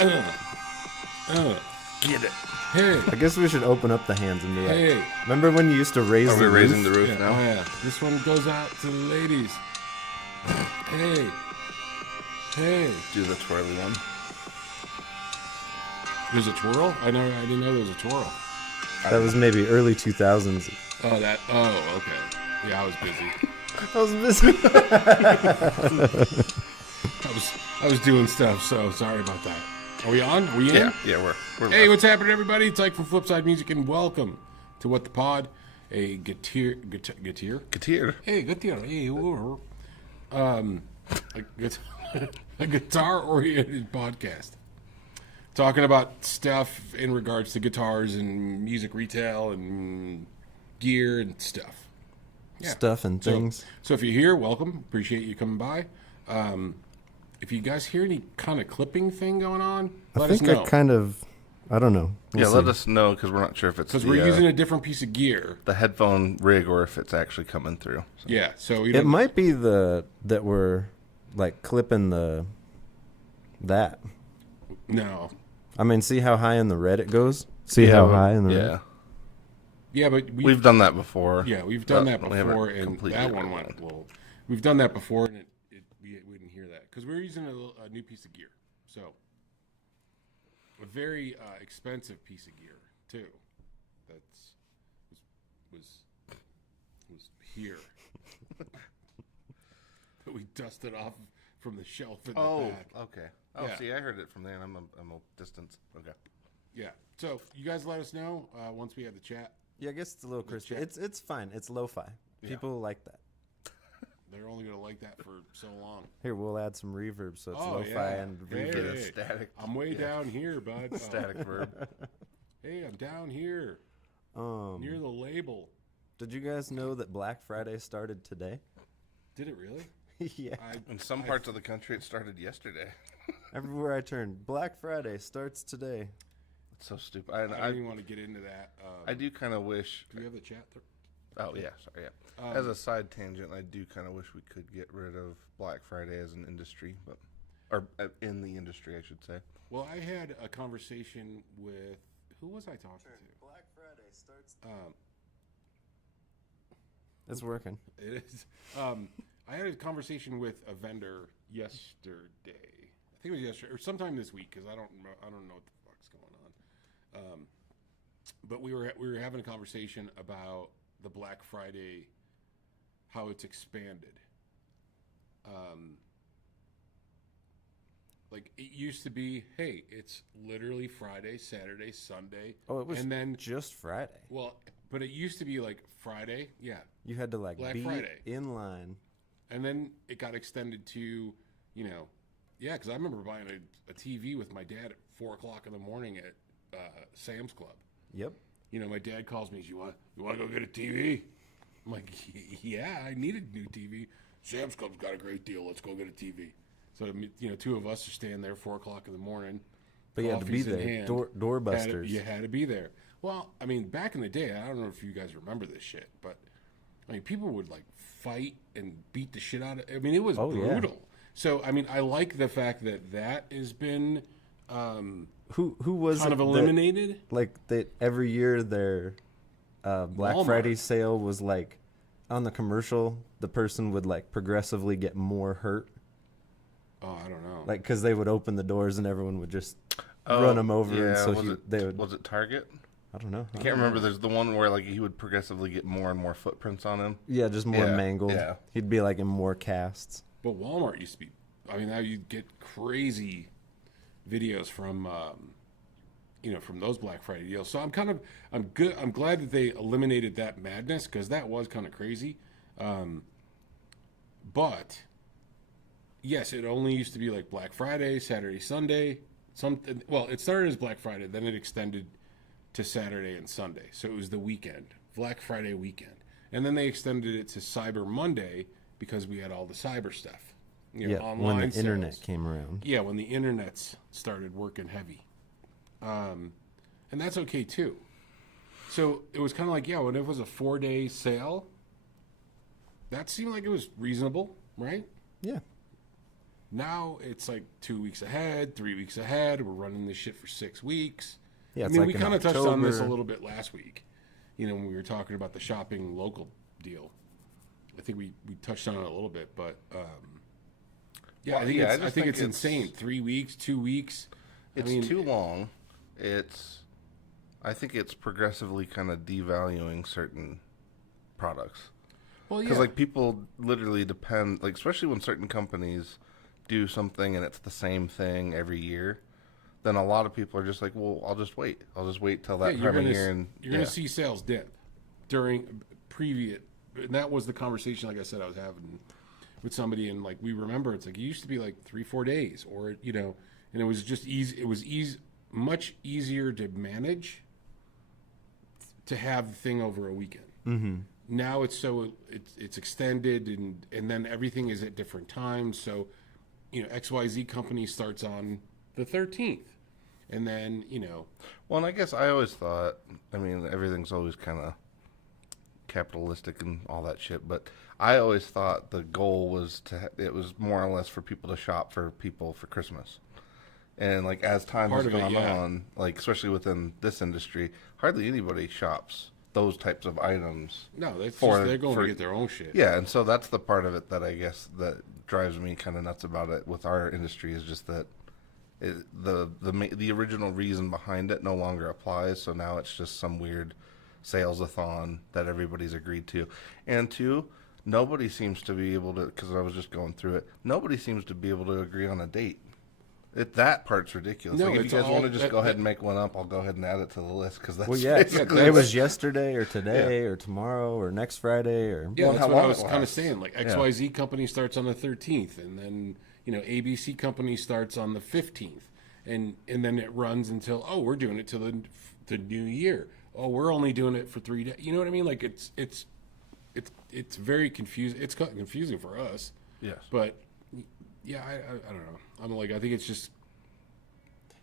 Get it. Hey. I guess we should open up the hands and be like, Hey. remember when you used to raise Are the we raising roof? the roof Yeah, now? oh yeah. This one goes out to the ladies. Hey. Hey. Do the twirly one. There's a twirl? I didn't know there was a twirl. That was maybe early 2000s. Oh, okay. Yeah, I was busy. I was missing. I was doing stuff, so sorry about that. Are we on? Are we in? Yeah, we're Hey, what's happening, everybody? It's Ike from Flipside Music, and welcome to What the Pod, a guitar. Katir. Hey, guitar. Hey, a guitar-oriented podcast, talking about stuff in regards to guitars and music retail and gear and stuff. Yeah. Stuff and things. So if you're here, welcome. Appreciate you coming by. If you guys hear any kind of clipping thing going on, let us know. I don't know. We'll Let see. us know because we're not sure if it's Because we're using a different piece of gear. the headphone rig or if it's actually coming through. So. Yeah, so we It don't, might be that we're like clipping that. no. I mean, see how high in the red it goes? See how high in the red? Yeah. Yeah, but We've done that before. Yeah, we've done that we haven't before, and completely that done one went well. We've done that before, and we didn't hear that because we're using a new piece of gear. So a very expensive piece of gear too. That's was here that we dusted off from the shelf in the back. Okay. Oh, Yeah. see, I heard it from there, and I'm a distance. Okay. Yeah. So you guys let us know once we have the chat. Yeah, I guess it's a little crispy. check. It's fine. It's lo-fi. People like that. They're only gonna like that for so long. Here, we'll add some reverb so it's Oh, lo-fi yeah. and Hey. reverb. Get a static. I'm way down here, bud. Static verb. Hey, I'm down here near the label. Did you guys know that Black Friday started today? Did it really? Yeah. In some parts of the country, it started yesterday. Everywhere I turn, Black Friday starts today. It's so stupid. I don't even want to get into that. I do kind of wish. Do we have the chat? Oh yeah, sorry. Yeah. As a side tangent, I do kind of wish we could get rid of Black Friday as an industry, or in the industry, I should say. Well, I had a conversation with who was I talking to? Black Friday starts. It's working. It is. I had a conversation with a vendor yesterday. I think it was yesterday or sometime this week because I don't know what the fuck's going on. But we were having a conversation about the Black Friday, how it's expanded. Like it used to be, hey, it's literally Friday, Saturday, Sunday. Oh, it was and then just Friday. well, but it used to be like Friday, yeah, You had to like Black be Friday. in line. and then it got extended to, yeah, because I remember buying a TV with my dad at 4:00 in the morning at Sam's Club. Yep. My dad calls me. You want to go get a TV? I'm like, yeah, I need a new TV. Sam's Club's got a great deal. Let's go get a TV. So two of us are staying there 4:00 in the morning. But you had to be coffees in there. hand. Doorbusters. You had to be there. Well, I mean, back in the day, I don't know if you guys remember this shit, but I mean, people would like fight and beat the shit out of. I mean, it was brutal. Yeah. So, I mean, I like the fact that has been Who was kind it of eliminated. that every year their Black Walmart. Friday sale was like on the commercial, the person would like progressively get more hurt. Oh, I don't know. Like, because they would open the doors and everyone would just run them over. Yeah, and so they would. Was it Target? I don't know. I can't remember. There's the one where like he would progressively get more and more footprints on him. Yeah, just more mangled. Yeah. He'd be like in more casts. But Walmart used to be. I mean, now you get crazy videos from, from those Black Friday deals. So I'm good. I'm glad that they eliminated that madness because that was kind of crazy. But yes, it only used to be like Black Friday, Saturday, Sunday. It started as Black Friday, then it extended to Saturday and Sunday. So it was the weekend, Black Friday weekend. And then they extended it to Cyber Monday because we had all the cyber stuff. Online when the internet sales. came around. Yeah, when the internets started working heavy. And that's okay too. So it was kind of like, when it was a 4-day sale, that seemed like it was reasonable, right? Yeah. Now it's like 2 weeks ahead, 3 weeks ahead. We're running this shit for 6 weeks. Yeah, I it's mean, like we in kind of touched on this a October. little bit last week. When we were talking about the shopping local deal. I think we touched on it a little bit, but yeah, Well, I think yeah, I it's, I just think think it's insane. 3 weeks, 2 weeks. It's too long. I think it's progressively kind of devaluing certain products. Well, yeah, Because like people literally depend, like especially when certain companies do something and it's the same thing every year, then a lot of people are just like, well, I'll just wait. I'll just wait till that you're time of gonna year, and you're gonna see sales dip during previous. And that was the conversation, like I said, I was having with somebody, and like we remember, it's like it used to be like 3-4 days, or and it was just easy. It was much easier to manage to have the thing over a weekend. Mm-hmm. Now it's extended, and then everything is at different times. So, XYZ company starts on the 13th, and then Well, and I guess I always thought, I mean, everything's always kind of capitalistic and all that shit, but I always thought the goal was it was more or less for people to shop for people for Christmas. And like as time Part has of it, gone yeah. on, like especially within this industry, hardly anybody shops those types of items. no, that's For- just they're going for- to get their own shit. Yeah, and so that's the part of it that I guess that drives me kind of nuts about it with our industry is just that the original reason behind it no longer applies. So now it's just some weird sales-a-thon that everybody's agreed to. And two, nobody seems to be able to, because I was just going through it, nobody seems to be able to agree on a date. That part's ridiculous. No, like if you it's guys all- want to just that- go ahead that- and make one up, I'll go ahead and add it to the list because that's Well, yeah, basically it was yesterday or today or tomorrow or next Friday or Yeah, Well, that's how what I long was it kind of lasts. saying. Like Yeah. XYZ company starts on the 13th, and then ABC company starts on the 15th, and then it runs until we're doing it till the new year. Oh, we're only doing it for 3 days. You know what I mean? Like it's very confusing. It's confusing for us, Yes. but yeah, I don't know. I'm like I think it's just.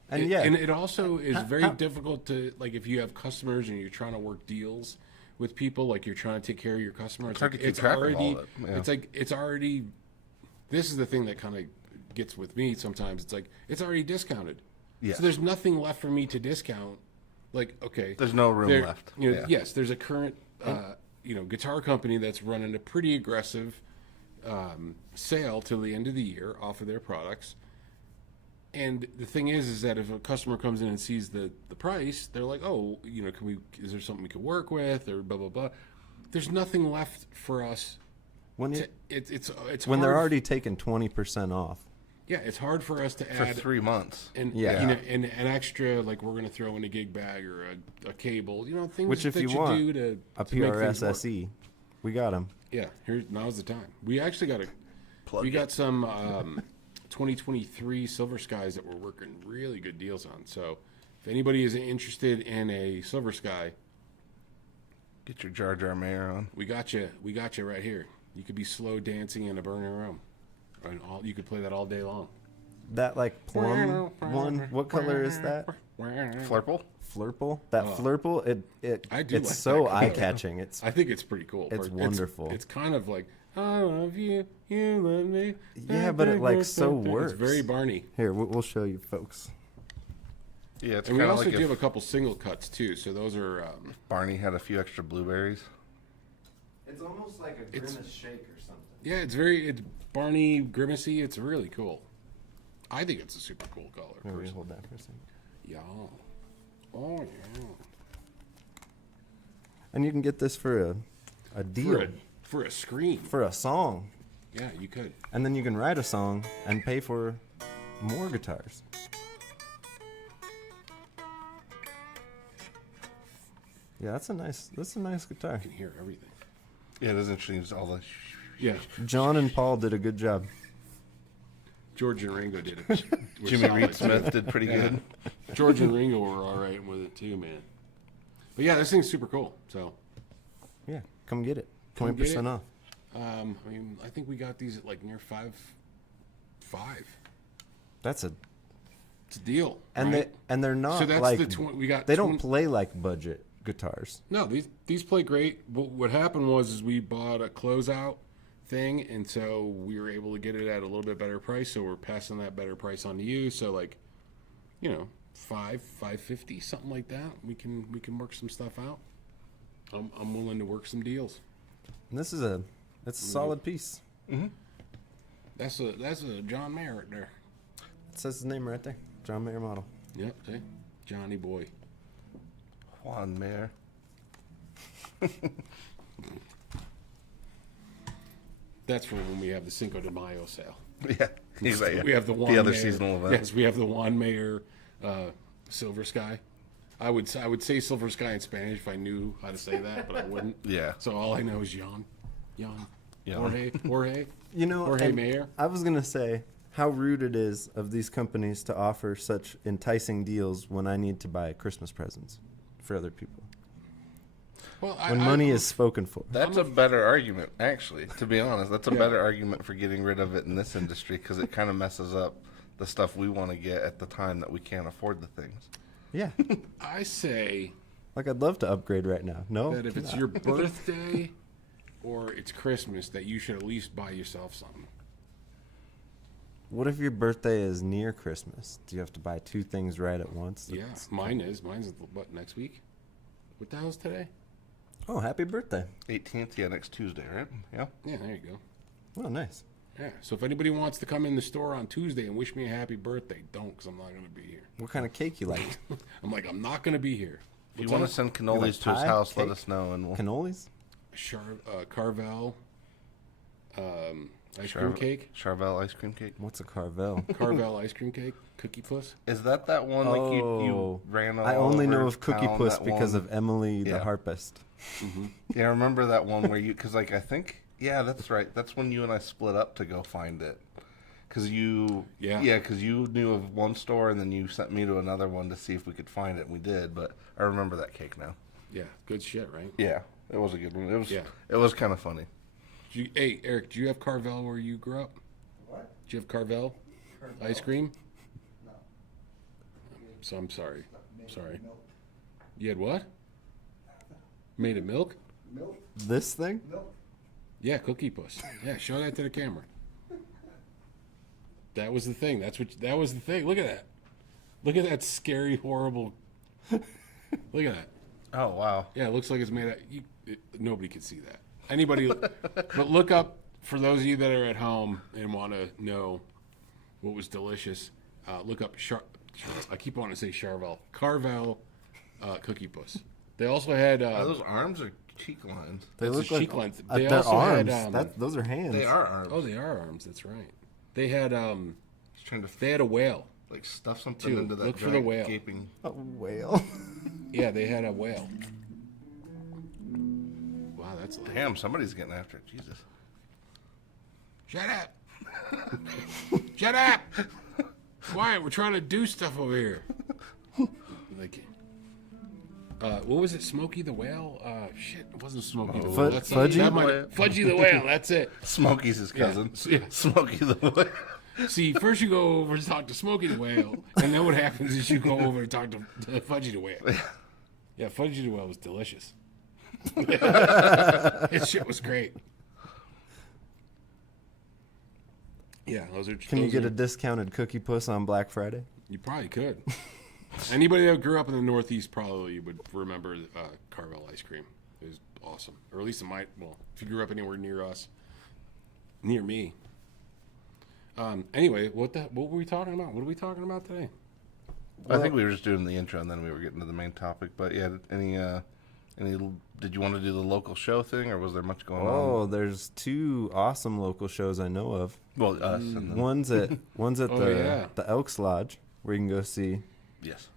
and And it also is very how- difficult to, like, if you have customers and you're trying to work deals with people, like you're trying to take care of your customers. It's hard like, to keep track of all already, of it, yeah. it's like, it's already, this is the thing that kind of gets with me sometimes. It's like, it's already discounted. Yes. So there's nothing left for me to discount. Like, okay. There's no room there- left. Yeah. Yeah. Yes, there's a current, guitar company that's running a pretty aggressive sale till the end of the year off of their products. And the thing is that if a customer comes in and sees the price, they're like, oh, is there something we could work with or blah, blah, blah. There's nothing left for us. when It's when hard, they're already taking 20% off. yeah, it's hard for us to For add 3 months. and Yeah. and an extra, like we're going to throw in a gig bag or a cable, things Which if that you want do to a to make things work. PRSSE, we got them. Yeah, now's the time. We actually got Plug we it. got some 2023 Silver Skies that we're working really good deals on. So if anybody is interested in a Silver Sky, Get your Jar Jar Mayor on. we got you. We got you right here. You could be slow dancing in a burning room, and you could play that all day long. That like plum one. What color is that? Flurple? Flurple. That Flurple. I do It's like so that color. eye catching. It's I think it's pretty cool. It's wonderful. It's kind of like I love you, you love me. Yeah, but it, like, so works. It's very Barney. here. We'll show you folks. Yeah, it's And we kind of also like do have if a couple single cuts too. So those are Barney had a few extra blueberries. It's almost like a It's- shake or something. yeah, it's Barney grimacy. It's really cool. I think it's a super cool color. Here, we personally. hold that for a second. Yeah. Oh yeah. And you can get this for a deal For a screen. for a song, Yeah, you could. and then you can write a song and pay for more guitars. Yeah, that's a nice guitar. You can hear everything. Yeah, it is interesting. It's all the Yeah. John and Paul did a good job. George and Ringo did it. Were Jimmy solid, Reed too. Smith did pretty good. George and Ringo were all right with it too, man. But yeah, this thing's super cool. So, Yeah, come get it. Come get 20% it. off. I think we got these at like near five. That's a It's a deal. and right? they're not So that's like the we got. they don't 20 play like budget guitars. No, these play great. What happened was we bought a closeout thing, and so we were able to get it at a little bit better price. So we're passing that better price on to you. So like, you know, $550, something like that. We can work some stuff out. I'm willing to work some deals. And this is a solid piece. That's a John Mayer right there. It says his name right there. John Mayer model. Yep, see? Johnny boy. Juan Mayer. That's for when we have the Cinco de Mayo sale. Yeah, exactly. We have the Juan the other Mayer, seasonal event. Yes, we have the Juan Mayer Silver Sky. I would say Silver Sky in Spanish if I knew how to say that, but I wouldn't. Yeah. So all I know is Jan. Jan. Jorge. You know, Jorge and Mayer. I was gonna say how rude it is of these companies to offer such enticing deals when I need to buy Christmas presents for other people. Well, When money is spoken for. That's a better argument, actually. To be honest, that's a better argument for getting rid of it in this industry because it kind of messes up the stuff we want to get at the time that we can't afford the things. Yeah. I say Like I'd love to upgrade right now. No. that if it's your birthday or it's Christmas, that you should at least buy yourself something. What if your birthday is near Christmas? Do you have to buy two things right at once? Yeah, mine's what, next week? What the hell's today? Oh, happy birthday. 18th, yeah, next Tuesday, right? Yeah. Yeah, there you go. Oh, nice. Yeah, so if anybody wants to come in the store on Tuesday and wish me a happy birthday, don't, because I'm not going to be here. What kind of cake you like? I'm not going to be here. If you want to send cannolis like to his pie, house, let cake? us know, and we'll. Cannolis? Carvel ice cream cake. Charvel ice cream cake. What's a Carvel? Carvel ice cream cake. Cookie Puss. Is that one like you ran all I only know over of Cookie town, Puss that because one? of Emily the Yeah. harpist. Yeah, I remember that one where because like I think that's right. That's when you and I split up to go find it. Because you knew of one store and then you sent me to another one to see if we could find it. And we did, but I remember that cake now. Yeah, good shit, right? Yeah, it was a good one. Yeah. It was kind of funny. Hey, Eric, do you have Carvel where you grew up? What? Do you have Carvel ice cream? No. So I'm sorry. Sorry. Milk. You had what? Made of milk? Milk? This thing? Milk? Yeah, Cookie Puss. Yeah, show that to the camera. That was the thing. That was the thing. Look at that. Look at that scary, horrible. Look at that. Oh wow. Yeah, it looks like it's made out. Nobody can see that. Anybody, but look up for those of you that are at home and want to know what was delicious. Look up I keep wanting to say Carvel Cookie Puss. They also had Are those arms or cheek lines? They That's look a like cheek lines. They they're also arms. had, Those are hands. They are arms. oh, they are arms. That's right. They had Just trying to they had a whale. like stuff something Too. into that Look for the giant whale. gaping. A whale. Yeah, they had a whale. Wow, that's loud. Damn, somebody's getting after it. Jesus. Shut up! Shut up! Quiet, we're trying to do stuff over here. Like, what was it? Smokey the Whale? Shit, it wasn't Smokey the Whale. That's Fudgy? Fudgy the Whale. That's it. Smokey's his cousin. Yeah. Smokey the Whale. See, first you go over to talk to Smokey the Whale, and then what happens is you go over and talk to Fudgy the Whale. Yeah, Fudgy the Whale was delicious. His shit was great. Yeah, those are. Can you get a discounted Cookie Puss on Black Friday? You probably could. Anybody that grew up in the Northeast probably would remember Carvel ice cream. It was awesome, or at least it might. Well, if you grew up anywhere near us, near me. Anyway, what were we talking about? What are we talking about today? I think we were just doing the intro and then we were getting to the main topic. But yeah, any? Did you want to do the local show thing, or was there much going on? Oh, there's two awesome local shows I know of. Well, us and then, One's at Oh, yeah. the Elks Lodge, where you can go see yes.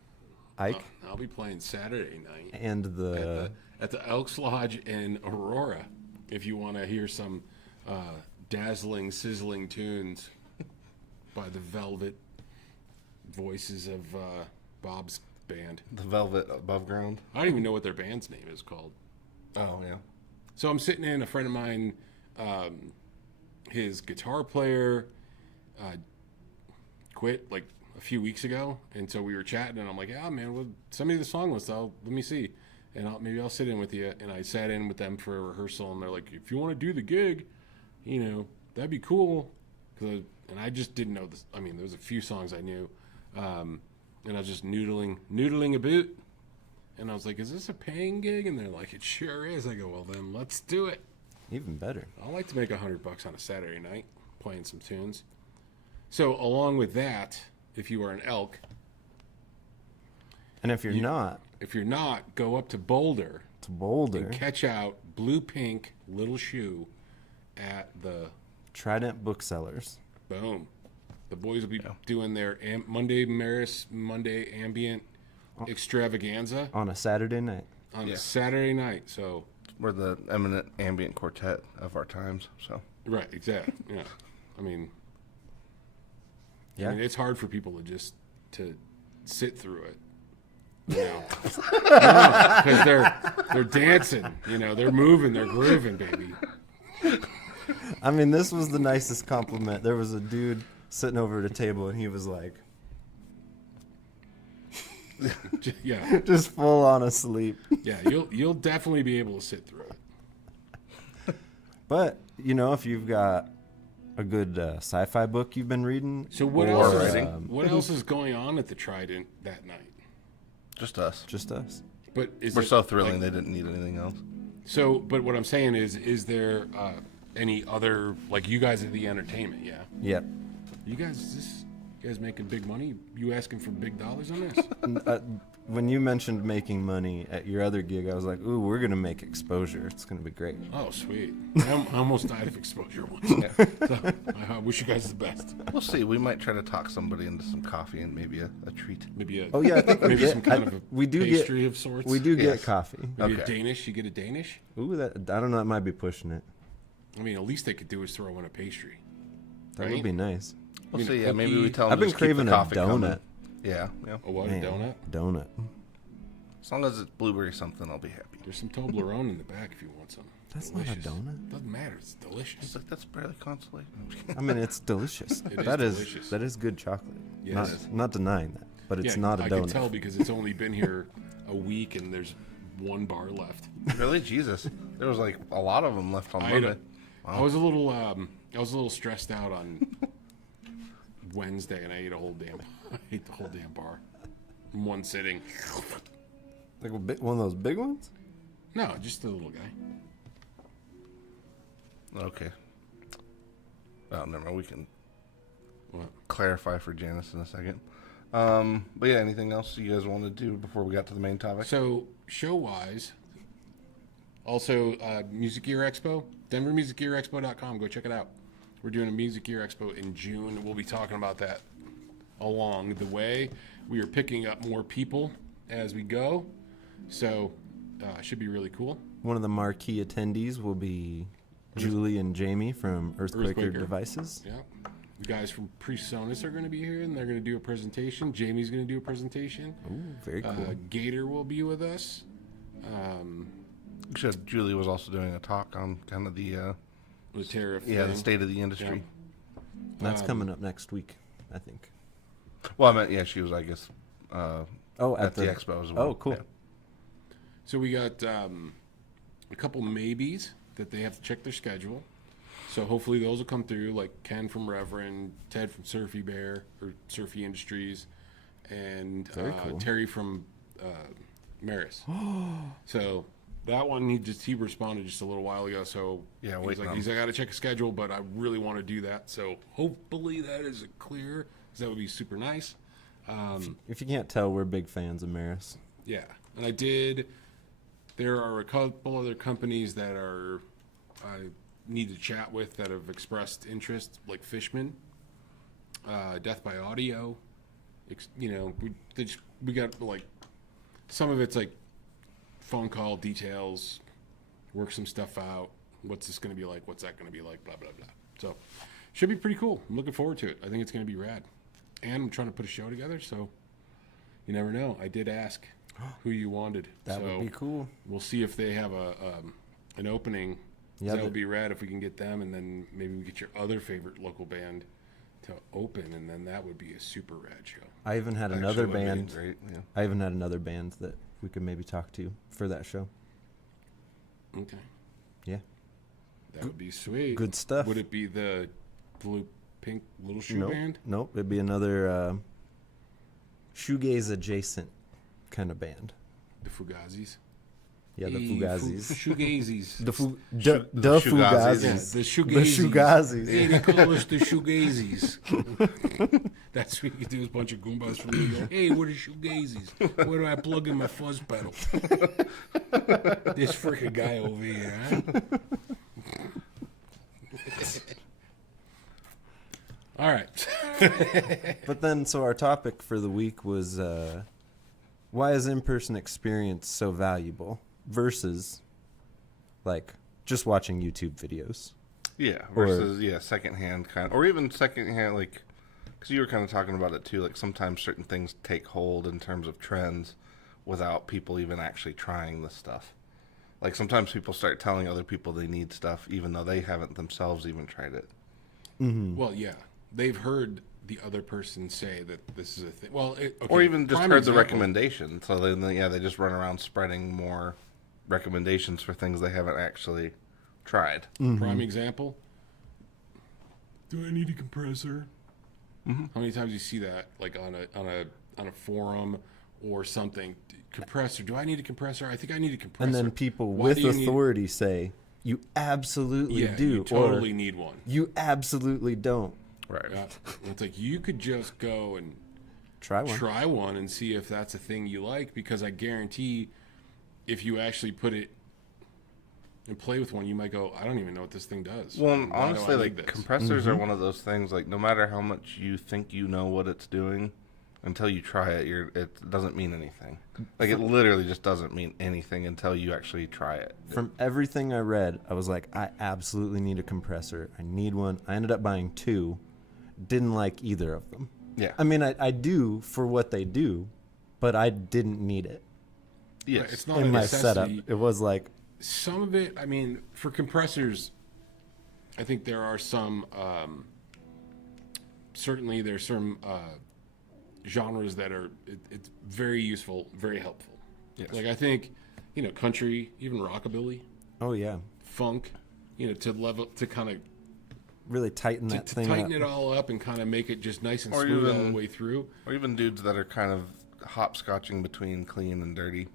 Ike I'll be playing Saturday night and the at the Elks Lodge in Aurora. If you want to hear some dazzling, sizzling tunes by the Velvet voices of Bob's band. The Velvet Above Ground. I don't even know what their band's name is called. Oh yeah. So I'm sitting in, a friend of mine, his guitar player quit like a few weeks ago, and so we were chatting, and I'm like, "Yeah, man, well, send me the song list. Let me see, and maybe I'll sit in with you." And I sat in with them for a rehearsal, and they're like, "If you want to do the gig, that'd be cool. And I just didn't know this. I mean, there was a few songs I knew. And I was just noodling a boot. And I was like, is this a paying gig? And they're like, it sure is. I go, well, then let's do it. Even better. I like to make $100 on a Saturday night playing some tunes. So along with that, if you are an elk, And if you're not, go up to Boulder to Boulder, and catch out Blue Pink Little Shoe at the Trident Booksellers. Boom. The boys will be doing their Monday Maris, Monday Ambient Extravaganza On a Saturday night. on a Saturday night. So We're the eminent ambient quartet of our times. So right, exactly. Yeah, I mean, Yeah. it's hard for people to sit through it. Because they're dancing. They're moving, they're grooving, baby. I mean, this was the nicest compliment. There was a dude sitting over at a table, and he was like, Yeah, just full on asleep. yeah. You'll definitely be able to sit through it. But, if you've got a good sci-fi book you've been reading. So what or, else is going on at the Trident that night? just us. Just us. But is We're it, so thrilling like, they didn't need anything else. So, but what I'm saying is there any other, like, you guys are the entertainment? Yeah. Yep. You guys making big money? You asking for big dollars on this? When you mentioned making money at your other gig, I was like, ooh, we're going to make exposure. It's going to be great. Oh, sweet. I almost died of exposure once. So I wish you guys the best. We'll see. We might try to talk somebody into some coffee and maybe a treat. Maybe Oh, yeah, I think we maybe get, some kind of a we do pastry get, of sorts. we do get Yes. coffee. Maybe a Okay. Danish. You get a Danish? Ooh, I don't know, that might be pushing it. I mean, at least they could do is throw in a pastry. That Right? would be nice. We'll You know, see. Yeah, maybe we cookie. tell them I've been just keep the craving a coffee coming. donut. Yeah. A what? Man, A donut? Donut. As long as it's blueberry something, I'll be happy. There's some Toblerone in the back if you want some. That's not a Delicious. donut. Doesn't matter. It's It's delicious. like that's barely consolation. I mean, it's delicious. It is That is delicious. that is good chocolate. Yes. Not denying that, but it's Yeah, not a I donut. can tell because it's only been here a week and there's one bar left. Really, Jesus, there was like a lot of them left on I, Monday. I was a little stressed out on Wednesday and I ate the whole damn bar in one sitting. Like one of those big ones. No, just the little guy. Okay. Well, never mind. We can What? clarify for Janice in a second. But yeah, anything else you guys want to do before we got to the main topic? So show-wise, also Music Gear Expo, DenverMusicGearExpo.com. Go check it out. We're doing a Music Gear Expo in June. We'll be talking about that along the way. We are picking up more people as we go, so should be really cool. One of the marquee attendees will be Julie and Jamie from Earthquaker Earthquaker. Devices. Yeah. The guys from Presonus are going to be here, and they're going to do a presentation. Jamie's going to do a presentation. Ooh, very cool. Gator will be with us. Julie was also doing a talk on kind of the The tariff. the thing. state of the industry. That's coming up next week, I think. Well, I meant she was, I guess, Oh, at the expo as well. Oh, cool. Yeah. So we got a couple maybes that they have to check their schedule. So hopefully those will come through, like Ken from Reverend, Ted from Surfy Bear or Surfy Industries, and Very cool. Terry from Maris. So that one he responded just a little while ago. So Yeah, he's waiting like, on- I got to check a schedule, but I really want to do that. So hopefully that is clear, 'cause that would be super nice. If you can't tell, we're big fans of Maris. Yeah, and I did. There are a couple other companies that I need to chat with that have expressed interest, like Fishman, Death by Audio. We got like some of it's like phone call details, work some stuff out. What's this going to be like? What's that going to be like? Blah blah blah. So should be pretty cool. I'm looking forward to it. I think it's going to be rad. And I'm trying to put a show together, so you never know. I did ask who you wanted. That would be cool. We'll see if they have an opening. Yeah, That would be rad if we can get them, and then maybe we get your other favorite local band to open, and then that would be a super rad show. I even had Actually, another would be band. Great. Yeah. I even had another band that we could maybe talk to for that show. Okay. Yeah. That would be sweet. Good stuff. Would it be the blue pink little shoe Nope. band? Nope. It'd be another shoegaze adjacent kind of band. The Fugazis? Yeah, the Hey, Fugazis. Shoegazis. The Fugazis. Fugazis. Yeah, the The Shoegazis. Shugazis. Hey, they call us the Shoegazis. That's what you could do is a bunch of Goombas from New York. Hey, we're the Shoegazis. Where do I plug in my fuzz pedal? This freaking guy over here, huh? All right. But then, so our topic for the week was why is in-person experience so valuable versus like just watching YouTube videos? Yeah, versus secondhand kind, or even secondhand, like, because you were kind of talking about it too. Like sometimes certain things take hold in terms of trends without people even actually trying the stuff. Like sometimes people start telling other people they need stuff even though they haven't themselves even tried it. Well, yeah. They've heard the other person say that this is a thing. Well, okay, Or even just prime heard example. the recommendation. So then, they just run around spreading more recommendations for things they haven't actually tried. Prime example. Do I need a compressor? How many times do you see that, like on a forum or something? Compressor. Do I need a compressor? I think I need a compressor. And then people Why with do you need- authority say, you absolutely Yeah, do. you totally or need one. you absolutely don't. Right. Yeah. It's like you could just go and Try one. try one and see if that's a thing you like, because I guarantee if you actually put it and play with one, you might go, I don't even know what this thing does. Well, Why do honestly, I like need this? compressors are one of those things. Like no matter how much you think you know what it's doing, until you try it, it doesn't mean anything. Like it literally just doesn't mean anything until you actually try it. From everything I read, I was like, I absolutely need a compressor. I need one. I ended up buying two. Didn't like either of them. Yeah. I mean, I do for what they do, but I didn't need it Yes. It's not a in my necessity. setup. It was like, Some of it, I mean, for compressors, I think there are some, certainly there's some genres that are, it's very useful, very helpful. Yes. Like I think, country, even rockabilly, oh yeah, funk, to level, to kind of really tighten to that thing tighten up. it all up and kind of make it just nice and Or smooth all even- the way through. Or even dudes that are kind of hopscotching between clean and dirty.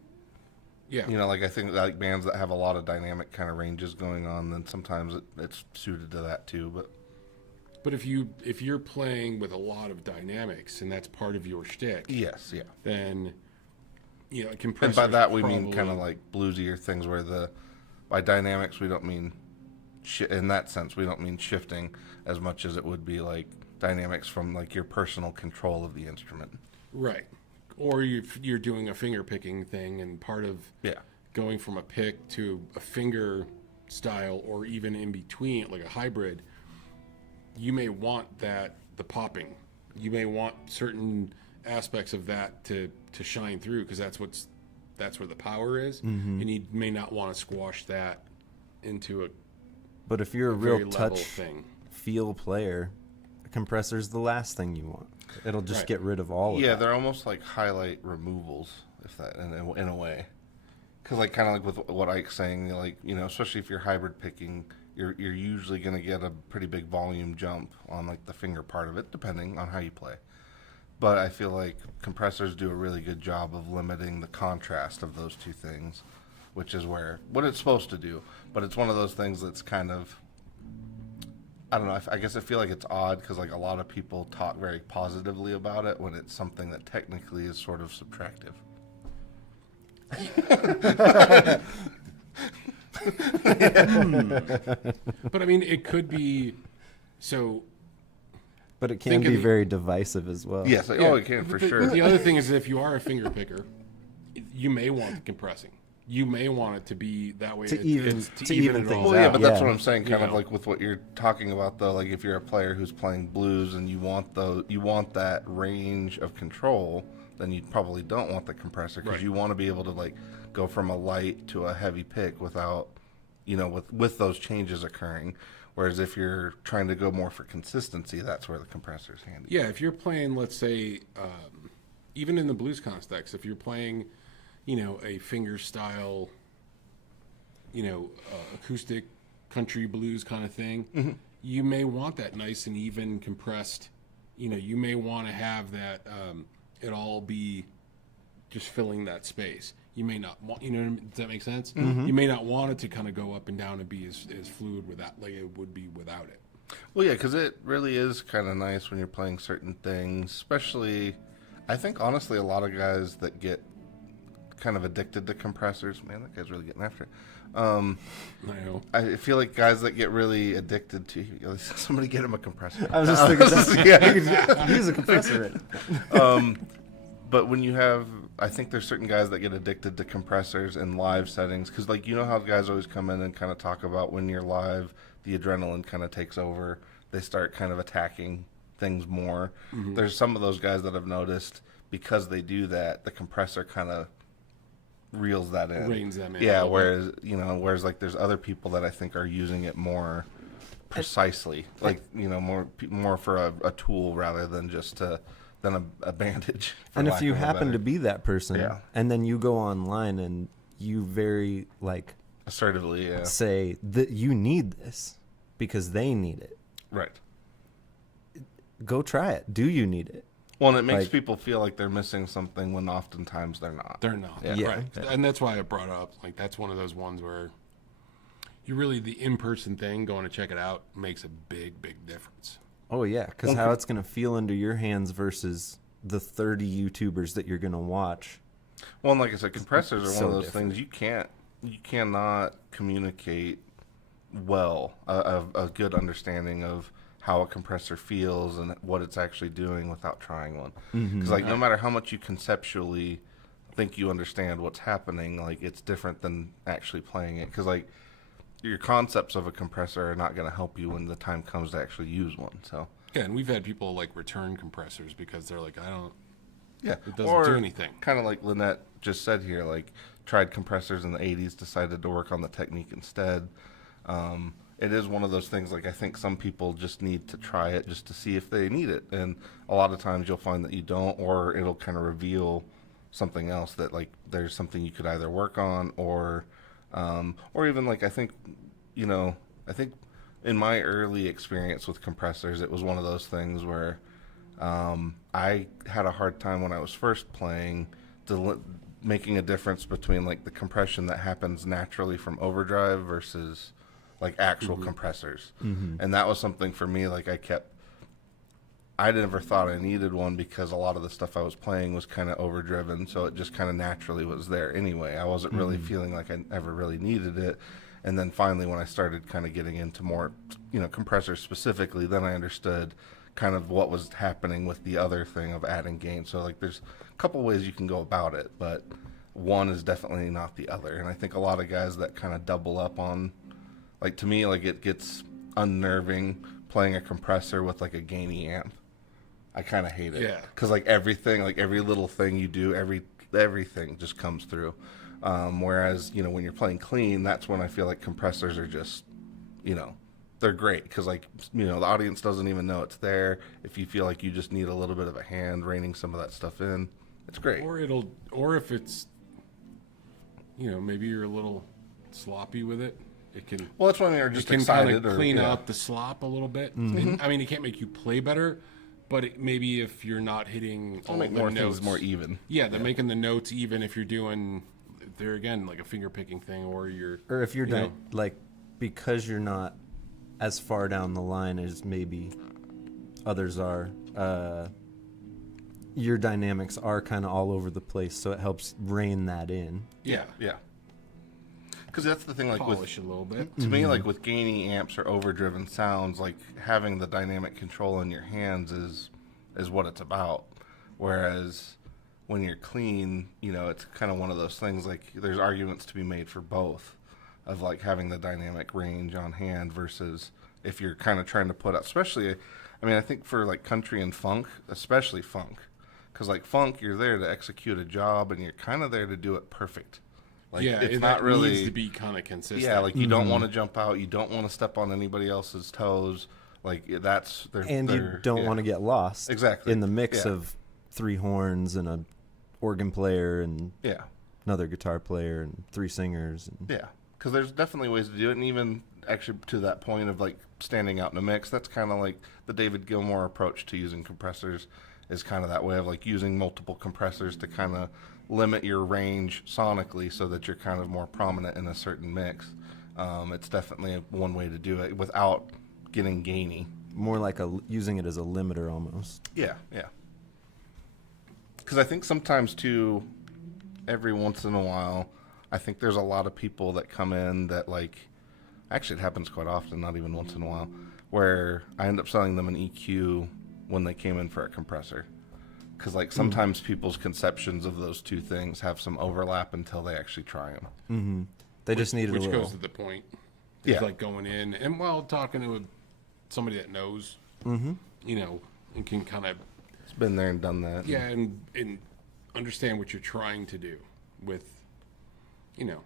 Yeah. Like I think like bands that have a lot of dynamic kind of ranges going on, then sometimes it's suited to that too. But if you're playing with a lot of dynamics and that's part of your shtick, Yes, yeah. then a compressor. And by that we mean kind of like bluesier things where by dynamics we don't mean in that sense we don't mean shifting as much as it would be like dynamics from like your personal control of the instrument. right, or you're doing a finger picking thing, and part of Yeah. going from a pick to a finger style, or even in between, like a hybrid, you may want the popping. You may want certain aspects of that to shine through, because that's where the power is, and you may not want to squash that into a But if you're a very real level touch thing. feel player, a compressor's the last thing you want. It'll just Right. get rid of all of Yeah, that. they're almost like highlight removals, if that in a way, because like kind of like with what Ike's saying, like especially if you're hybrid picking, you're usually going to get a pretty big volume jump on like the finger part of it, depending on how you play. But I feel like compressors do a really good job of limiting the contrast of those two things, which is what it's supposed to do. But it's one of those things that's kind of, I don't know. I guess I feel like it's odd because like a lot of people talk very positively about it when it's something that technically is sort of subtractive. But I mean, it could be so. But it can Think be of the- very divisive as well. Yes, Yeah, it can for but sure. The other thing is, if you are a finger picker, you may want the compressing. You may want it to be that way To even it things all Well, yeah, out, but that's yeah. what I'm saying. Kind You of know. like with what you're talking about, though. Like if you're a player who's playing blues and you want that range of control, then you probably don't want the compressor because Right. you want to be able to like go from a light to a heavy pick without, with those changes occurring. Whereas if you're trying to go more for consistency, that's where the compressor's handy. Yeah, if you're playing, let's say, even in the blues context, if you're playing, a finger style, acoustic country blues kind of thing, Mm-hmm. you may want that nice and even compressed. You may want to have that it all be just filling that space. You may not want, does that make sense? Mm-hmm. You may not want it to kind of go up and down and be as fluid without, like it would be without it. Well, yeah, because it really is kind of nice when you're playing certain things, especially, I think, honestly, a lot of guys that get kind of addicted to compressors. Man, that guy's really getting after it. I know. I feel like guys that get really addicted to somebody get him a compressor. I was just thinking that. Yeah. Use a compressor. Right? But when you have, I think there's certain guys that get addicted to compressors in live settings because, like, you know how guys always come in and kind of talk about when you're live, the adrenaline kind of takes over. They start kind of attacking things more. Mm-hmm. There's some of those guys that I've noticed because they do that, the compressor kind of reels that in. Reins them in. Yeah, a little bit. whereas like there's other people that I think are using it more precisely, like more for a tool rather than just than a bandage. And if you happen to be that person, Yeah. and then you go online and you very assertively, yeah, say that you need this because they need it, right. go try it. Do you need it? Well, and it makes Like- people feel like they're missing something when oftentimes they're not. They're not. Yeah. Right. Yeah. And that's why I brought up, like, that's one of those ones where you really, the in-person thing, going to check it out, makes a big, big difference. Oh yeah, because Well, how it's gonna feel under your hands versus the 30 YouTubers that you're gonna watch. Well, and like I said, compressors are So one of those different. things you cannot communicate well a good understanding of how a compressor feels and what it's actually doing without trying one. Because like no matter how much you conceptually think you understand what's happening, like it's different than actually playing it. Because like your concepts of a compressor are not going to help you when the time comes to actually use one. So Yeah, and we've had people, like, return compressors because they're like, yeah, it doesn't do anything. Kind of like Lynette just said here, like tried compressors in the 80s, decided to work on the technique instead. It is one of those things, like I think some people just need to try it just to see if they need it. And a lot of times you'll find that you don't, or it'll kind of reveal something else that like there's something you could either work on or even like I think in my early experience with compressors, it was one of those things where I had a hard time when I was first playing making a difference between like the compression that happens naturally from overdrive versus like actual compressors. And that was something for me, like I never thought I needed one because a lot of the stuff I was playing was kind of overdriven, so it just kind of naturally was there anyway. I wasn't really feeling like I ever really needed it. And then finally when I started kind of getting into more, compressors specifically, then I understood kind of what was happening with the other thing of adding gain. So like there's a couple ways you can go about it, but one is definitely not the other. And I think a lot of guys that kind of double up on, like to me, like it gets unnerving playing a compressor with like a gainy amp. I kind of hate it. Yeah. Because like everything, like every little thing you do, everything just comes through. Whereas, when you're playing clean, that's when I feel like compressors are just, they're great. Because like, the audience doesn't even know it's there. If you feel like you just need a little bit of a hand reining some of that stuff in, it's great. Or if it's, maybe you're a little sloppy with it, it can. Well, that's when you're It just can excited. kind of or, clean yeah. up the slop a little bit. And, I mean, it can't make you play better, but maybe if you're not hitting It'll all make the more notes things more even. Yeah, they're making the notes even if you're doing, there again, like a finger picking thing, or you're. Or if you're you know, because you're not as far down the line as maybe others are, your dynamics are kind of all over the place, so it helps rein that in. Yeah. Yeah. Because that's the thing, like Polish a little bit. to me, like with gainy amps or overdriven sounds, like having the dynamic control in your hands is what it's about. Whereas when you're clean, it's kind of one of those things. Like there's arguments to be made for both, of like having the dynamic range on hand versus if you're kind of trying to put up. Especially, I think for like country and funk, especially funk, because like funk, you're there to execute a job and you're kind of there to do it perfect. Like, Yeah, it's that not really needs to be kind of consistent. Yeah, like you don't want to jump out, you don't want to step on anybody else's toes. Like that's And you don't want to get lost Exactly. in the mix Yeah. of 3 horns and a organ player and Yeah, another guitar player and 3 singers. And yeah. because there's definitely ways to do it, and even actually to that point of like standing out in a mix, that's kind of like the David Gilmour approach to using compressors is kind of that way of like using multiple compressors to kind of limit your range sonically so that you're kind of more prominent in a certain mix. It's definitely one way to do it without getting gainy. More like using it as a limiter almost. Yeah, yeah. Because I think sometimes too, every once in a while, I think there's a lot of people that come in that like, actually it happens quite often, not even once in a while, where I end up selling them an EQ when they came in for a compressor. Because like sometimes people's conceptions of those two things have some overlap until they actually try them. Mm-hmm. They just needed a Which little. goes to the point. It's Yeah. like going in and while talking to somebody that knows, you know, and can kind of, It's been there and done that. yeah, and understand what you're trying to do with, you know,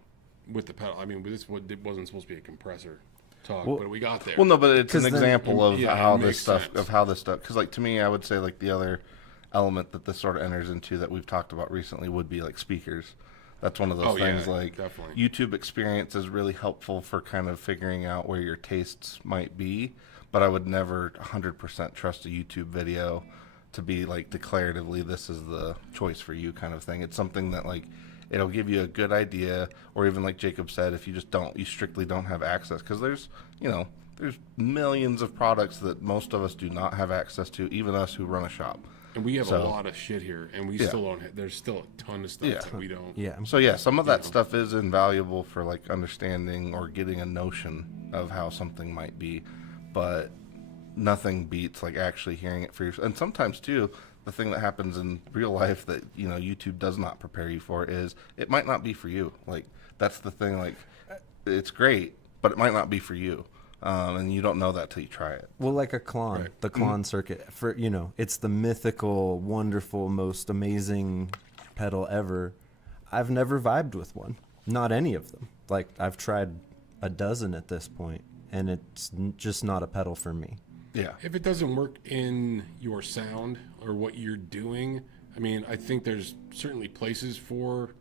with the pedal. I mean, it wasn't supposed to be a compressor talk, Well- but we got there. Well, no, but it's an 'Cause then- example of Yeah, how it this makes stuff, sense. of how this stuff, because like to me, I would say like the other element that this sort of enters into that we've talked about recently would be like speakers. That's one of those Oh, yeah, things like definitely. YouTube experience is really helpful for kind of figuring out where your tastes might be, but I would never 100% trust a YouTube video to be like declaratively this is the choice for you kind of thing. It's something that like it'll give you a good idea, or even like Jacob said, if you just you strictly don't have access, because there's millions of products that most of us do not have access to, even us who run a shop. and we have so- a lot of shit here, and we Yeah. still don't. There's still a ton of stuff Yeah. that we don't. Yeah. So yeah, some of that stuff is invaluable for like understanding or getting a notion of how something might be, but nothing beats like actually hearing it for yourself. And sometimes too, the thing that happens in real life that YouTube does not prepare you for is it might not be for you. Like that's the thing. Like it's great, but it might not be for you, and you don't know that till you try it. Well, like a Klon, Right. the Klon circuit, it's the mythical, wonderful, most amazing pedal ever. I've never vibed with one, not any of them. Like I've tried a dozen at this point, and it's just not a pedal for me. Yeah. If it doesn't work in your sound or what you're doing, I mean, I think there's certainly places for.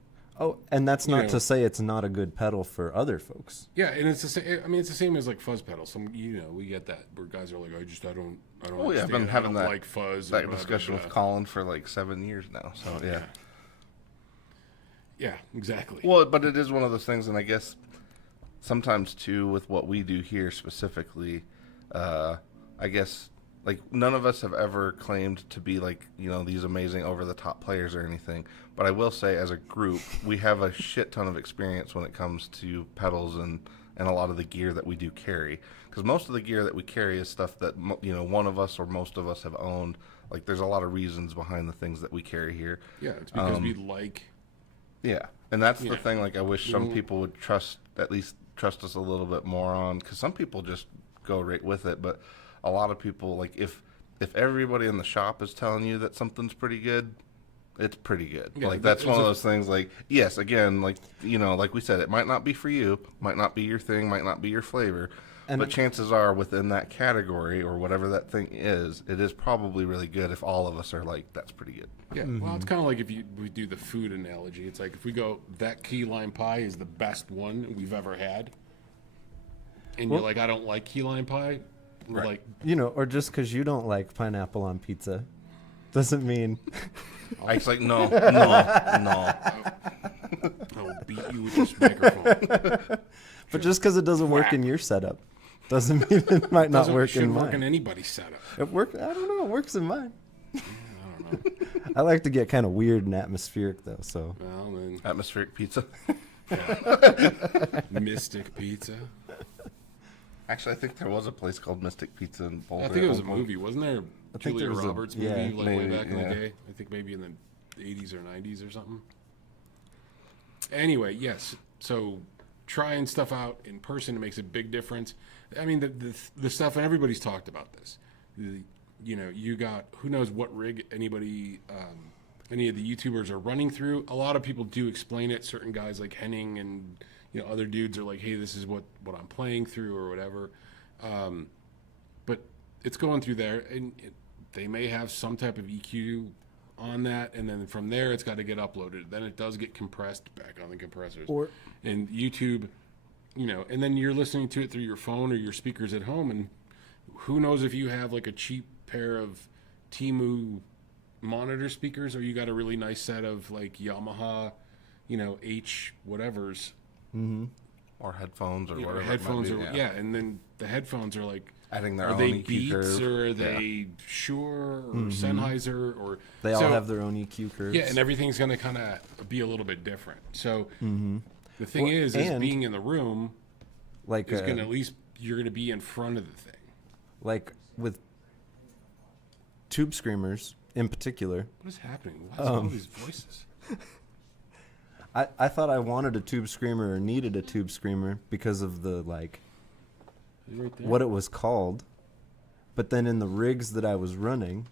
Oh, and that's You not know. to say it's not a good pedal for other folks. Yeah, and it's the same. I mean, it's the same as like fuzz pedals. We get that where guys are like, I don't. Oh yeah, I've been understand. I having don't that like fuzz. that or blah, discussion blah, with blah." Colin for like 7 years now. So yeah. Yeah, exactly. Well, but it is one of those things, and I guess sometimes too with what we do here specifically, I guess like none of us have ever claimed to be like these amazing over the top players or anything. But I will say, as a group, we have a shit ton of experience when it comes to pedals and a lot of the gear that we do carry. Because most of the gear that we carry is stuff that one of us or most of us have owned. Like there's a lot of reasons behind the things that we carry here. Yeah, it's because we like. Yeah, and that's the Yeah. thing. Like, I wish some Mhm. people would at least trust us a little bit more on, because some people just go right with it. But a lot of people, like, if everybody in the shop is telling you that something's pretty good, it's pretty good. Yeah, like that's it's one of a- those things. Like, yes, again, like like we said, it might not be for you, might not be your thing, might not be your flavor. And- But chances are, within that category or whatever that thing is, it is probably really good if all of us are like, that's pretty good. Yeah, well, it's kind of like if we do the food analogy. It's like if we go, that key lime pie is the best one we've ever had, and Well- you're like, I don't like key lime pie. We're Right. like, Or just because you don't like pineapple on pizza doesn't mean. I was like, no, no. I will beat you with this microphone. But just because it doesn't work in your setup doesn't mean it might not Doesn't work in shouldn't mine. work in anybody's setup. It work. I don't know. It works in mine. I don't know. I like to get kind of weird and atmospheric though. So Well, then Atmospheric pizza. Mystic Pizza. Actually, I think there was a place called Mystic Pizza in Boulder. I think it was a at one point. movie, wasn't there? I think Julia there was a- Roberts yeah, movie, like way maybe, back in yeah. the day. I think maybe in the 80s or 90s or something. Anyway, yes. So trying stuff out in person, it makes a big difference. I mean, the stuff, and everybody's talked about this. You got, who knows what rig any of the YouTubers are running through. A lot of people do explain it. Certain guys like Henning and other dudes are like, hey, this is what I'm playing through or whatever. But it's going through there, and they may have some type of EQ on that, and then from there it's got to get uploaded. Then it does get compressed back on the compressors. Or- and YouTube, and then you're listening to it through your phone or your speakers at home, and who knows if you have like a cheap pair of Temu monitor speakers, or you got a really nice set of like Yamaha, H whatevers. Mm-hmm. Or headphones or whatever. Headphones it might be, and then the headphones are like, adding their are own they EQ Beats curve. or are they Shure or Sennheiser or They all have their own EQ curves. yeah, and everything's going to kind of be a little bit different. So the thing Well, is and- being in the room like is going to at least you're going to be in front of the thing. like with tube screamers in particular. What is happening? What's all these voices? I thought I wanted a tube screamer or needed a tube screamer because of the like Right there. what it was called. But then in the rigs that I was running,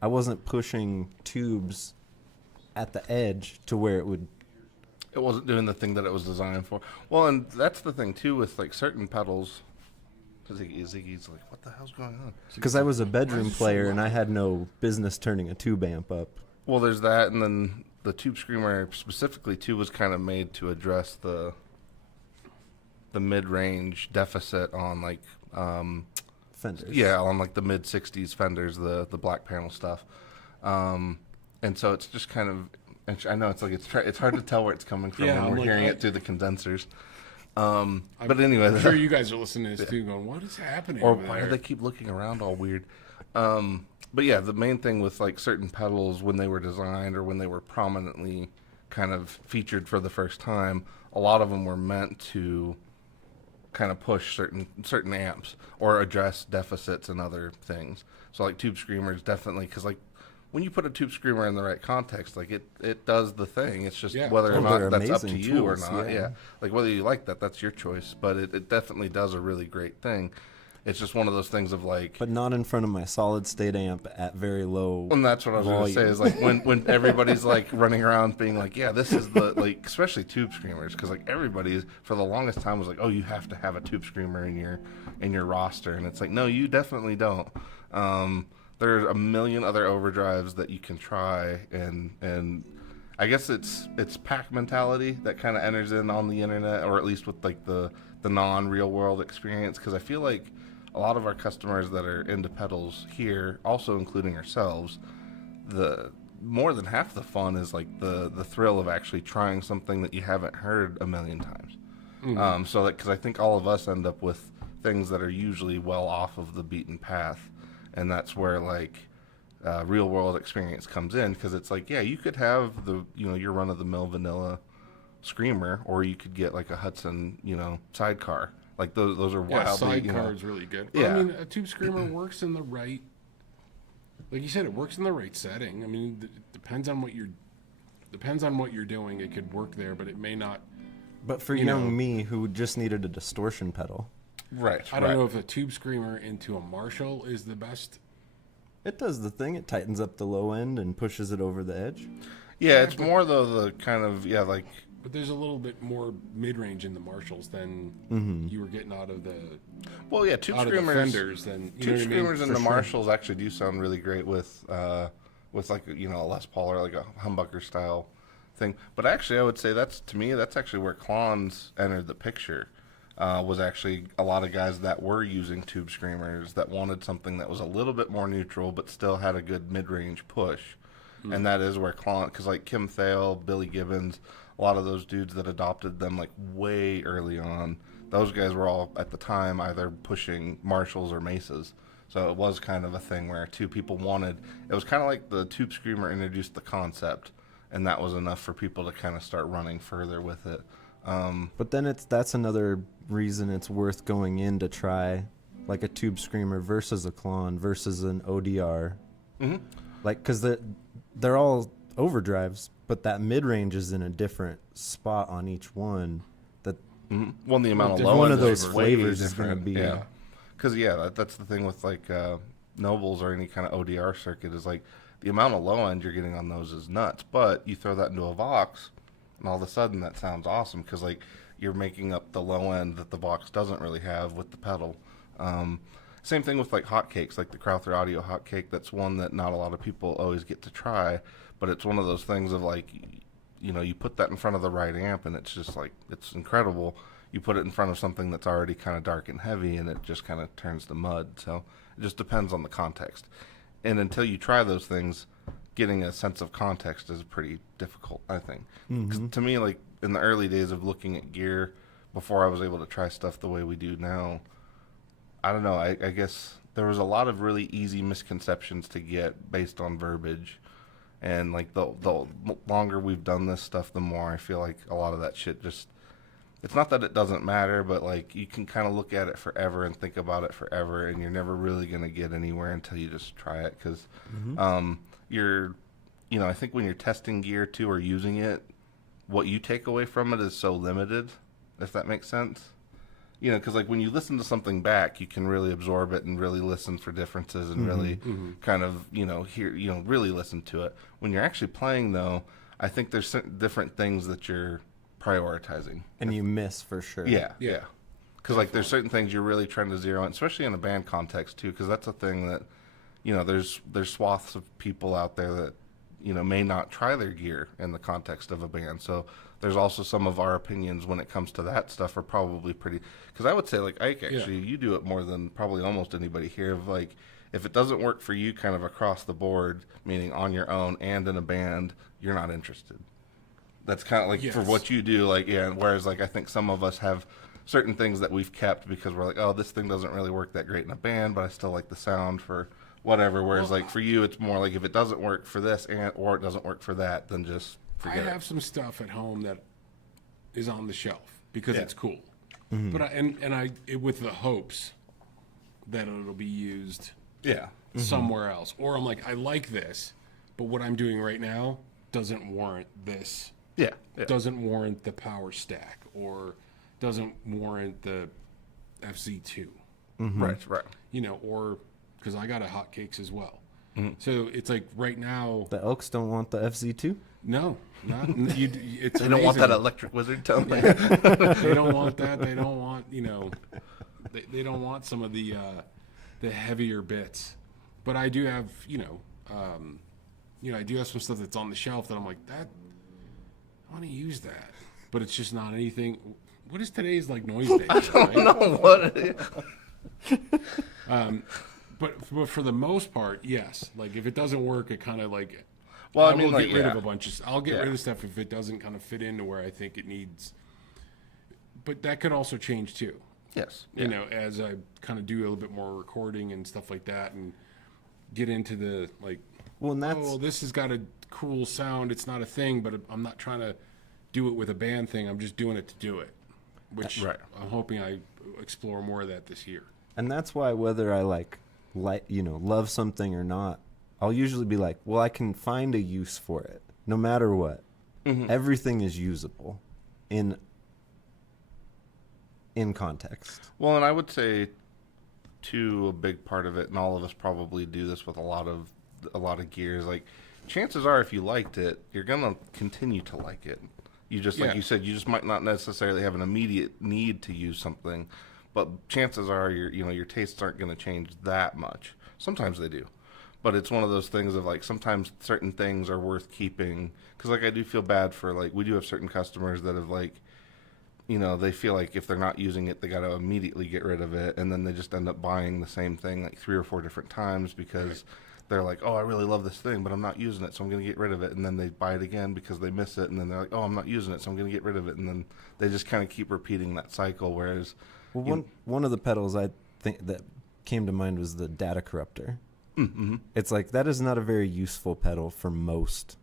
I wasn't pushing tubes at the edge to where it would. It wasn't doing the thing that it was designed for. Well, and that's the thing too with like certain pedals. Ziggy's like, what the hell's going on? Because I was a bedroom player and I had no business turning a tube amp up. Well, there's that, and then the tube screamer specifically too was kind of made to address the mid-range deficit on like Fenders. yeah, on like the mid 60s Fenders, the black panel stuff, and so it's just kind of. And I know it's like it's hard to tell where it's coming from Yeah, when I'm we're like, hearing it through the condensers. But anyway, I'm sure you guys are listening to this too, going, "What is happening?" or over why there? do they keep looking around all weird? But yeah, the main thing with like certain pedals when they were designed or when they were prominently kind of featured for the first time, a lot of them were meant to kind of push certain amps or address deficits and other things. So like tube screamers definitely, because like when you put a tube screamer in the right context, like it does the thing. It's just Yeah. whether or Oh, not they're that's up to amazing you or tools, not. yeah. Yeah, like whether you like that, that's your choice. But it definitely does a really great thing. It's just one of those things of like. But not in front of my solid state amp at very low. And that's what I was going to say is like when everybody's like running around being like, yeah, this is the like, especially tube screamers, because like everybody for the longest time was like, oh, you have to have a tube screamer in your roster, and it's like, no, you definitely don't. There's a million other overdrives that you can try, and I guess it's pack mentality that kind of enters in on the internet, or at least with like the non real world experience, because I feel like a lot of our customers that are into pedals here, also including ourselves, the more than half the fun is like the thrill of actually trying something that you haven't heard a million times. So that, because I think all of us end up with things that are usually well off of the beaten path, and that's where like real world experience comes in, because it's like, yeah, you could have the your run of the mill vanilla screamer, or you could get like a Hudson sidecar. Like those are Yeah, wildly sidecar is really good. But, Yeah. I mean, a tube screamer works in the right, like you said, it works in the right setting. I mean, it depends on what you're doing. It could work there, but it may not. But for you young know- me who just needed a distortion pedal, right. I don't know if a tube screamer into a Marshall is the best. it does the thing. It tightens up the low end and pushes it over the edge. Yeah, it's more though the kind of like. But there's a little bit more mid-range in the Marshalls than you were getting out of the Well, yeah, tube out of the screamers. Fenders. Than you Tube know what I mean? screamers and For the sure. Marshalls actually do sound really great with like a Les Paul or like a humbucker style thing. But actually, I would say that's actually where Klons entered the picture. Was actually a lot of guys that were using tube screamers that wanted something that was a little bit more neutral but still had a good mid-range push. And that is where Klon, because like Kim Thale, Billy Gibbons, a lot of those dudes that adopted them like way early on, those guys were all at the time either pushing Marshalls or Mesas. So it was kind of a thing where two people wanted. It was kind of like the tube screamer introduced the concept, and that was enough for people to kind of start running further with it. But then that's another reason it's worth going in to try like a tube screamer versus a Klon versus an ODR. Mm-hmm. Like, because they're all overdrives, but that mid range is in a different spot on each one. That Well, the amount of different- low one end of those is way flavors is gonna different. be- yeah. Because that's the thing with like Nobles or any kind of ODR circuit is like the amount of low end you're getting on those is nuts. But you throw that into a Vox, and all of a sudden that sounds awesome because like you're making up the low end that the Vox doesn't really have with the pedal. Same thing with like hotcakes, like the Crowther Audio hotcake. That's one that not a lot of people always get to try, but it's one of those things of like, you put that in front of the right amp and it's just like, it's incredible. you put it in front of something that's already kind of dark and heavy, and it just kind of turns to mud. So it just depends on the context. And until you try those things, getting a sense of context is pretty difficult, I think. 'Cause to me, like in the early days of looking at gear, before I was able to try stuff the way we do now, I don't know. I guess there was a lot of really easy misconceptions to get based on verbiage. And like the longer we've done this stuff, the more I feel like a lot of that shit just, it's not that it doesn't matter, but like you can kind of look at it forever and think about it forever, and you're never really going to get anywhere until you just try it. Because I think when you're testing gear too or using it, what you take away from it is so limited, if that makes sense. Because like when you listen to something back, you can really absorb it and really listen for differences and really kind of, hear, really listen to it. When you're actually playing, though, I think there's certain different things that you're prioritizing. And you miss for sure. Yeah. Because like there's certain things you're really trying to zero in, especially in a band context too, because that's a thing that, there's swaths of people out there that, may not try their gear in the context of a band. So there's also some of our opinions when it comes to that stuff are probably pretty, because I would say like Ike, actually, you do it more than probably almost anybody here. Of like, if it doesn't work for you kind of across the board, meaning on your own and in a band, you're not interested. That's kind of like for what you do, like, whereas like I think some of us have certain things that we've kept because we're like, oh, this thing doesn't really work that great in a band, but I still like the sound for whatever. Whereas like for you, it's more like if it doesn't work for this or it doesn't work for that, then just forget it. I have some stuff at home that is on the shelf because it's cool, but I with the hopes that it'll be used somewhere else, or I'm like, I like this, but what I'm doing right now doesn't warrant this. Doesn't warrant the power stack, or doesn't warrant the FZ2. Right. Or because I got a hotcakes as well. So it's like right now. The Elks don't want the FZ2? No, not you. It's they don't want that electric wizard. Tell me. They don't want that. They don't want They don't want some of the heavier bits. But I do have I do have some stuff that's on the shelf that I'm like, that I want to use that, but it's just not anything. What is today's like noise day? I don't know what it is. But for the most part, yes. Like if it doesn't work, it kind of like. Well, I will get rid of a bunch of. I'll get rid of stuff if it doesn't kind of fit into where I think it needs. But that could also change too. Yes. As I kind of do a little bit more recording and stuff like that, and get into the like. Well, and that's this has got a cool sound. It's not a thing, but I'm not trying to do it with a band thing. I'm just doing it to do it, which I'm hoping I explore more of that this year. And that's why whether I love something or not, I'll usually be like, well, I can find a use for it, no matter what. Everything is usable in context. Well, and I would say, too, a big part of it, and all of us probably do this with a lot of gears. Like, chances are, if you liked it, you're gonna continue to like it. You just, like you said, you just might not necessarily have an immediate need to use something, but chances are, your tastes aren't gonna change that much. Sometimes they do. But it's one of those things of like sometimes certain things are worth keeping, because like I do feel bad for like we do have certain customers that have like they feel like if they're not using it they got to immediately get rid of it, and then they just end up buying the same thing like 3 or 4 different times because they're like, oh, I really love this thing but I'm not using it so I'm going to get rid of it, and then they buy it again because they miss it, and then they're like, oh, I'm not using it so I'm going to get rid of it, and then they just kind of keep repeating that cycle. Whereas one of the pedals I think that came to mind was the data corruptor. It's like that is not a very useful pedal for most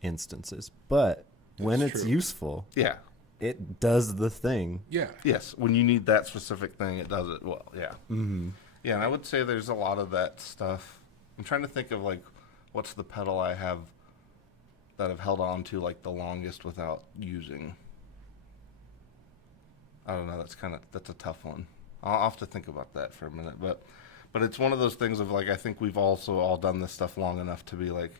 instances, but when it's useful, it does the thing. Yes, when you need that specific thing, it does it well. And I would say there's a lot of that stuff. I'm trying to think of like what's the pedal I have that I've held on to like the longest without using. I don't know. That's a tough one. I'll have to think about that for a minute, but it's one of those things of like I think we've also all done this stuff long enough to be like,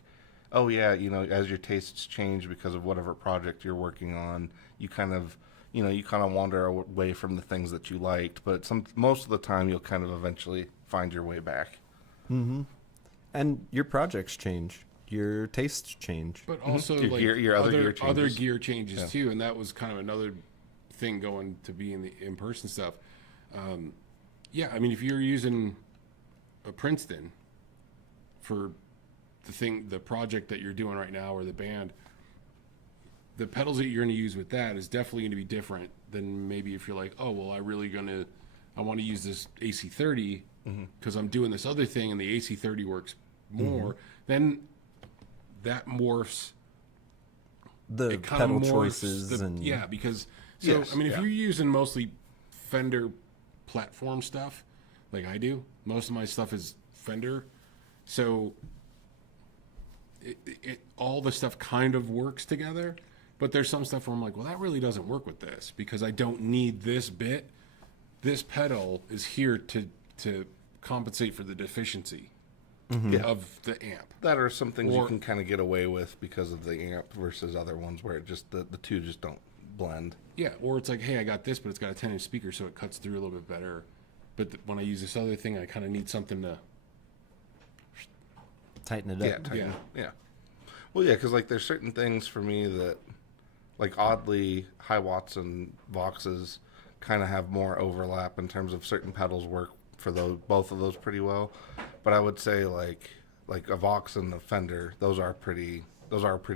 oh yeah, as your tastes change because of whatever project you're working on, you kind of wander away from the things that you liked, but most of the time you'll kind of eventually find your way back. And your projects change, your tastes change, but also your like gear, your other gear changes. Other gear changes too, and that was kind of another thing going to be in the in-person stuff. Yeah, I mean, if you're using a Princeton for the project that you're doing right now, or the band, the pedals that you're going to use with that is definitely going to be different than maybe if you're like, oh, well, I want to use this AC30 because I'm doing this other thing and the AC30 works more. Then that morphs The pedal choices and yeah, because so Yes, I mean, if yeah. you're using mostly Fender platform stuff, like I do, most of my stuff is Fender, so it all the stuff kind of works together. But there's some stuff where I'm like, well, that really doesn't work with this because I don't need this bit. This pedal is here to compensate for the deficiency of the amp. That are some things you Or- can kind of get away with because of the amp versus other ones where it just the two just don't blend. Yeah, or it's like, hey, I got this, but it's got a 10-inch speaker, so it cuts through a little bit better. But when I use this other thing, I kind of need something to. tighten it Yeah, up. tighten. Yeah. Well, yeah, because like there's certain things for me that, like oddly, high watts and Voxes kind of have more overlap in terms of certain pedals work for both of those pretty well. But I would say like a Vox and the Fender, those are pretty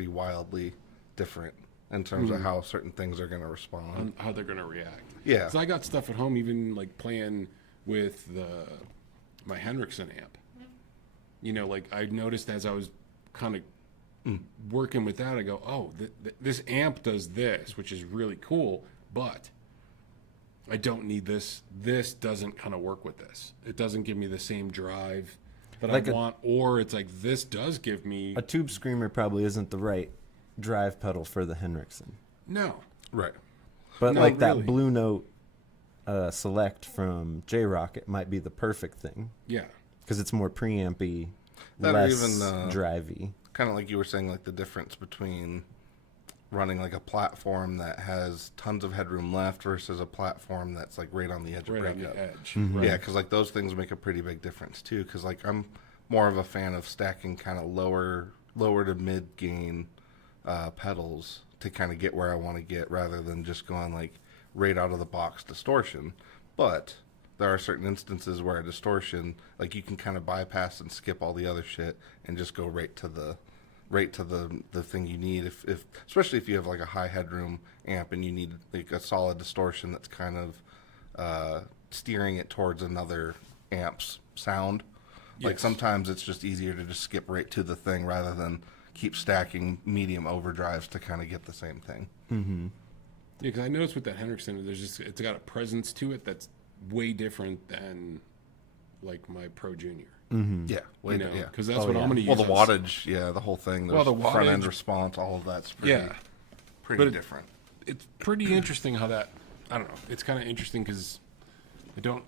wildly different in terms of how certain things are going to respond. On how they're going to react. Yeah. So I got stuff at home, even like playing with my Hendrickson amp. You know, like I noticed as I was kind of working with that, I go, oh, this amp does this, which is really cool, but I don't need this. This doesn't kind of work with this. It doesn't give me the same drive that Like I want, or it's like this does give me A tube screamer probably isn't the right drive pedal for the Hendrickson. no. Right. But No, like that really. Blue Note Select from J-Rock, it might be the perfect thing Yeah. because it's more preampy, That or less even, drivey. Kind of like you were saying, like the difference between running like a platform that has tons of headroom left versus a platform that's like right on the edge of Right on breakup. the edge. Mm-hmm. Right. Yeah, because like those things make a pretty big difference too. Because like I'm more of a fan of stacking kind of lower to mid gain pedals to kind of get where I want to get, rather than just going like right out of the box distortion. But there are certain instances where a distortion, like you can kind of bypass and skip all the other shit and just go right to the thing you need. If especially if you have like a high headroom amp and you need like a solid distortion that's kind of steering it towards another amp's sound. Like Yes. sometimes it's just easier to just skip right to the thing rather than keep stacking medium overdrives to kind of get the same thing. Mm-hmm. Yeah, because I noticed with that Hendrickson, it's got a presence to it that's way different than like my Pro Junior. Mm-hmm. Yeah, You know, yeah. because that's Oh, what yeah. I'm going to Well, use. the wattage, yeah, the whole thing. Well, There's the front end wattage- response, all of that's pretty, Yeah. pretty But it- different. It's pretty interesting how that. I don't know. It's kind of interesting because I don't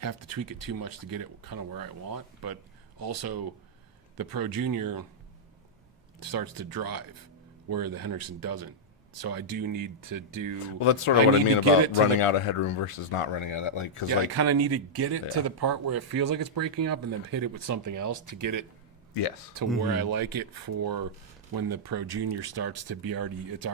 have to tweak it too much to get it kind of where I want, but also the Pro Junior starts to drive where the Hendrickson doesn't. So I do need to do. Well, that's sort of what I need mean to get it about to running the- out of headroom versus not running out of, like, because Yeah, I like, kind of need to get it to the part where it feels like it's breaking up, and then hit it with something else to get it yes, to where I like it for when the Pro Junior starts to be there's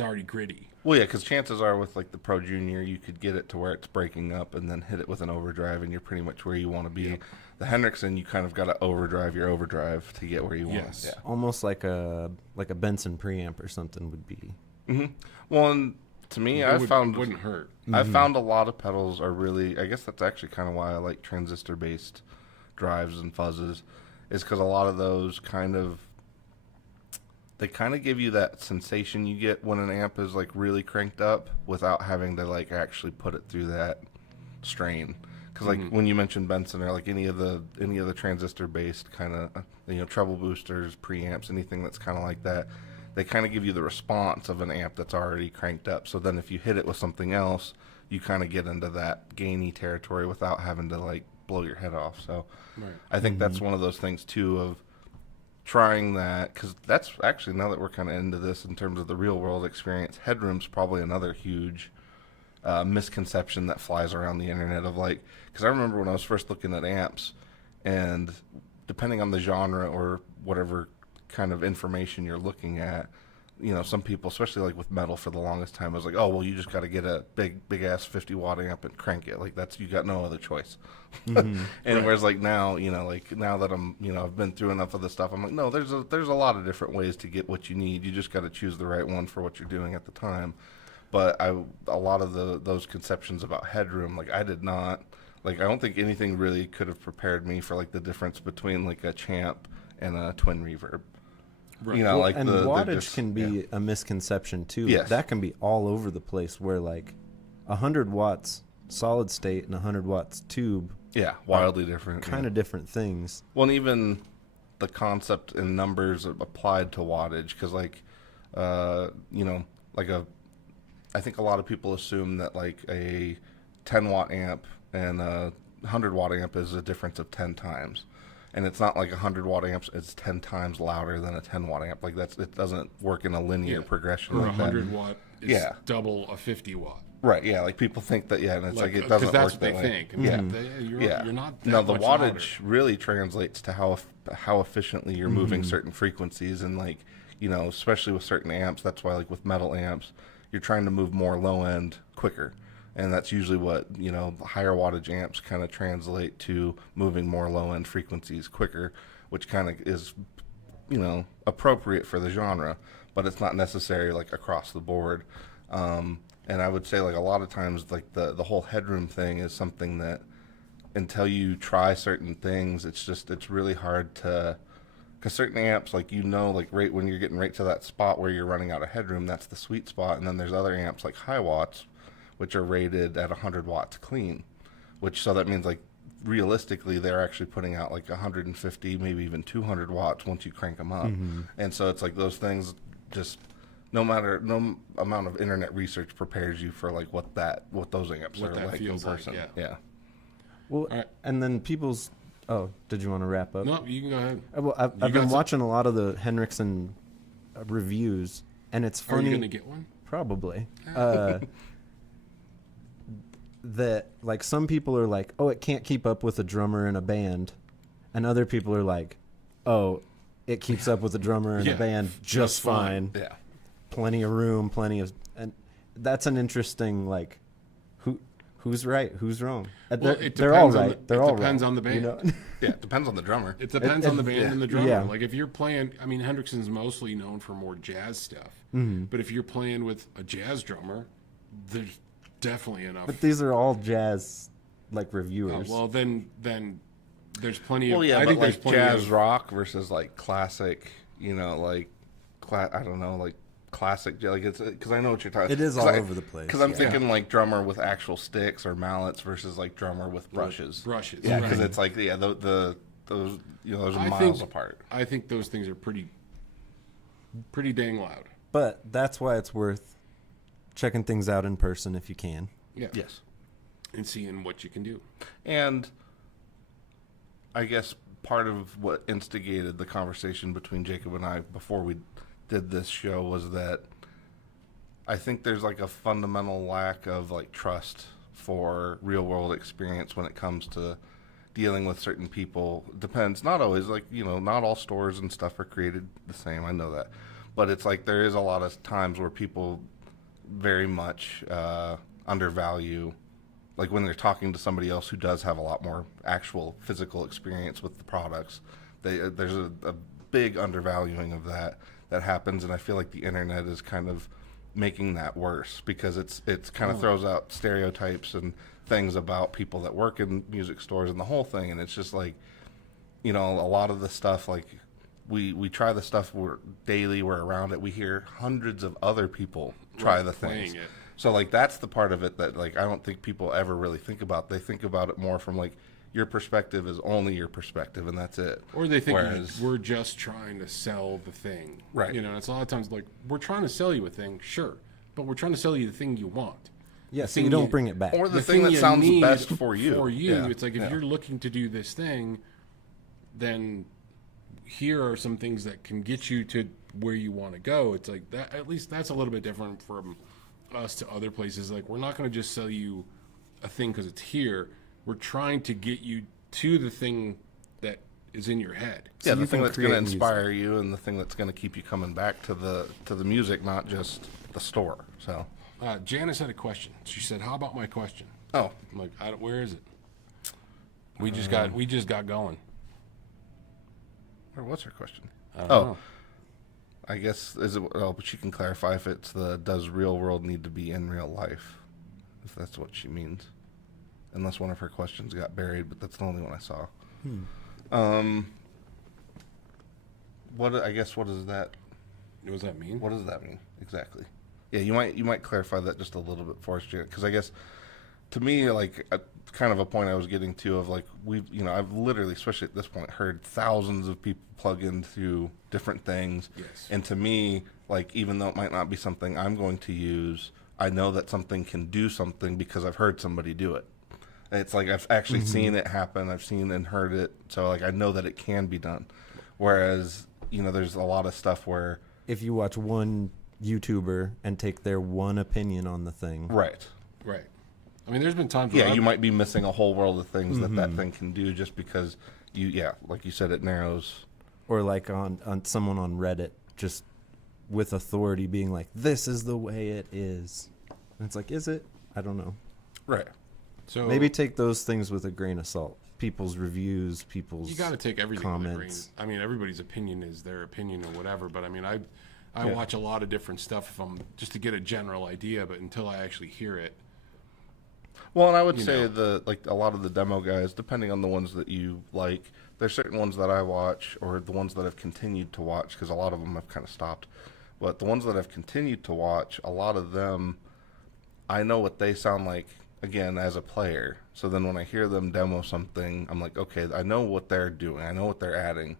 already gritty. well, yeah, because chances are with like the Pro Junior, you could get it to where it's breaking up and then hit it with an overdrive, and you're pretty much where you want to be. Yep. The Hendrickson, you kind of got to overdrive your overdrive to get where you want. Yes. Yeah. Almost like a Benson preamp or something would be. Well, and to me, I found wouldn't hurt. I found a lot of pedals are really. I guess that's actually kind of why I like transistor-based drives and fuzzes, is because a lot of those they kind of give you that sensation you get when an amp is like really cranked up without having to like actually put it through that strain. Because like when you mentioned Benson or like any of the transistor-based kind of treble boosters, preamps, anything that's kind of like that. They kind of give you the response of an amp that's already cranked up. So then if you hit it with something else, you kind of get into that gainy territory without having to like blow your head off. So Right. I think that's one of those things too of trying that, because that's actually, now that we're kind of into this in terms of the real world experience, headroom's probably another huge misconception that flies around the internet of like, because I remember when I was first looking at amps, and depending on the genre or whatever kind of information you're looking at, some people, especially like with metal for the longest time, was like, oh, well, you just got to get a big ass 50-watt amp and crank it. Like you got no other choice. And whereas like now, like now that I'm, I've been through enough of the stuff, I'm like, no, there's a lot of different ways to get what you need. You just got to choose the right one for what you're doing at the time. But a lot of those conceptions about headroom, like I did not, like I don't think anything really could have prepared me for like the difference between like a Champ and a twin reverb. Right. Like and wattage can be yeah. a misconception too. Yes. That can be all over the place. Where like 100 watts solid state and 100 watts tube, Yeah, wildly different. kind of different things. Well, and even the concept and numbers applied to wattage, because like, I think a lot of people assume that like a 10-watt amp and a 100-watt amp is a difference of 10 times. And it's not like 100-watt amps, it's 10 times louder than a 10-watt amp. Like it doesn't work in a linear progression Or like that. 100-watt is Yeah. double a 50-watt. Right, yeah, like people think that, and it's like it 'cause doesn't that's work what that they way. think. I mean, you're not that No, the much wattage louder. really translates to how efficiently you're moving certain frequencies, and like, especially with certain amps, that's why like with metal amps, you're trying to move more low end quicker. And that's usually what, higher wattage amps kind of translate to moving more low end frequencies quicker, which kind of is, appropriate for the genre, but it's not necessary like across the board. And I would say like a lot of times like the whole headroom thing is something that until you try certain things, it's really hard to, because certain amps, like, like right when you're getting right to that spot where you're running out of headroom, that's the sweet spot. And then there's other amps like high watts, which are rated at 100 watts clean, so that means like realistically they're actually putting out like 150, maybe even 200 watts once you crank them up. And so it's like those things just, no amount of internet research prepares you for like what those amps What are that like in feels like, person. yeah. Well, All right. and then people's. Oh, did you want to wrap up? No, you can go ahead. Well, I've got been some- watching a lot of the Henriksen reviews, and it's Are funny. you going to get one? Probably. That like some people are like, oh, it can't keep up with a drummer in a band, and other people are like, oh, it keeps up with a drummer in Yeah, a band just fine. Yeah. Plenty of room, and that's an interesting like, who's right, who's wrong. Well, it They're all depends on right. the- They're it all depends wrong, on the band. Yeah, it depends on the drummer. It depends on the band and the drummer. yeah. Like if you're playing, I mean, Hendrickson's mostly known for more jazz stuff. But if you're playing with a jazz drummer, there's definitely enough. But these are all jazz like Oh, reviewers. well, then there's plenty of. Well, yeah, I but think there's like plenty jazz of, rock versus like classic, like, I don't know, like classic, like it's because I know what you're talking. It is all over the place, Because I'm yeah. thinking like drummer with actual sticks or mallets versus like drummer with brushes. brushes. Yeah, because right. it's like those those are I miles think- apart. I think those things are pretty dang loud. But that's why it's worth checking things out in person if you can. Yeah. Yes. And seeing what you can do. And I guess part of what instigated the conversation between Jacob and I before we did this show was that I think there's like a fundamental lack of like trust for real world experience when it comes to dealing with certain people. Depends, not always, like, not all stores and stuff are created the same. I know that. But it's like there is a lot of times where people very much undervalue, like when they're talking to somebody else who does have a lot more actual physical experience with the products, there's a big undervaluing of that happens, and I feel like the internet is kind of making that worse because it's kind of throws out stereotypes and things about people that work in music stores and the whole thing, and it's just like, a lot of the stuff, like we try the stuff, we're around it, we hear hundreds of other people try the playing things. it. So like that's the part of it that like I don't think people ever really think about. They think about it more from like your perspective is only your perspective and that's it. Or they think Whereas- we're just trying to sell the thing. Right. It's a lot of times like, we're trying to sell you a thing, sure. But we're trying to sell you the thing you want. Yeah, The so thing you don't bring it back. Or the thing that you sounds need best for you. Yeah. It's like if Yeah. you're looking to do this thing, then here are some things that can get you to where you want to go. It's like that. At least that's a little bit different from us to other places. Like, we're not going to just sell you a thing because it's here. We're trying to get you to the thing that is in your head. Yeah, you the thing can that's going to create music. inspire you, and the thing that's going to keep you coming back to the music, not just the store. So, Janice had a question. She said, "How about my question?" oh, I'm like, where is it? We just got going. where was her question? I don't Oh, know. I guess is it? Oh, but she can clarify if it's does real world need to be in real life, if that's what she means. Unless one of her questions got buried, but that's the only one I saw. What I guess what does that What does that mean? what does that mean exactly? Yeah, you might clarify that just a little bit for us, Janet, because I guess to me, like kind of a point I was getting to of like I've literally, especially at this point, heard thousands of people plug into different things. Yes. And to me, like, even though it might not be something I'm going to use, I know that something can do something because I've heard somebody do it. It's like I've actually seen it happen. I've seen and heard it. So like I know that it can be done. Whereas, there's a lot of stuff where If you watch one YouTuber and take their one opinion on the thing, right. Right. I mean, there's been times where Yeah, you might be missing a whole world of things that thing can do just because like you said, it narrows. or like on someone on Reddit just with authority being like, "This is the way it is," and it's like, is it? I don't know. Right. So Maybe take those things with a grain of salt. People's reviews, people's you got to take everything with a grain. comments. I mean, everybody's opinion is their opinion or whatever. But I mean, I watch a lot of different stuff if I'm just to get a general idea. But until I actually hear it, Well, and I would say a lot of the demo guys, depending on the ones that you like, there's certain ones that I watch or the ones that I've continued to watch because a lot of them have kind of stopped. But the ones that I've continued to watch, a lot of them, I know what they sound like, again, as a player. So then when I hear them demo something, I'm like, okay, I know what they're doing. I know what they're adding.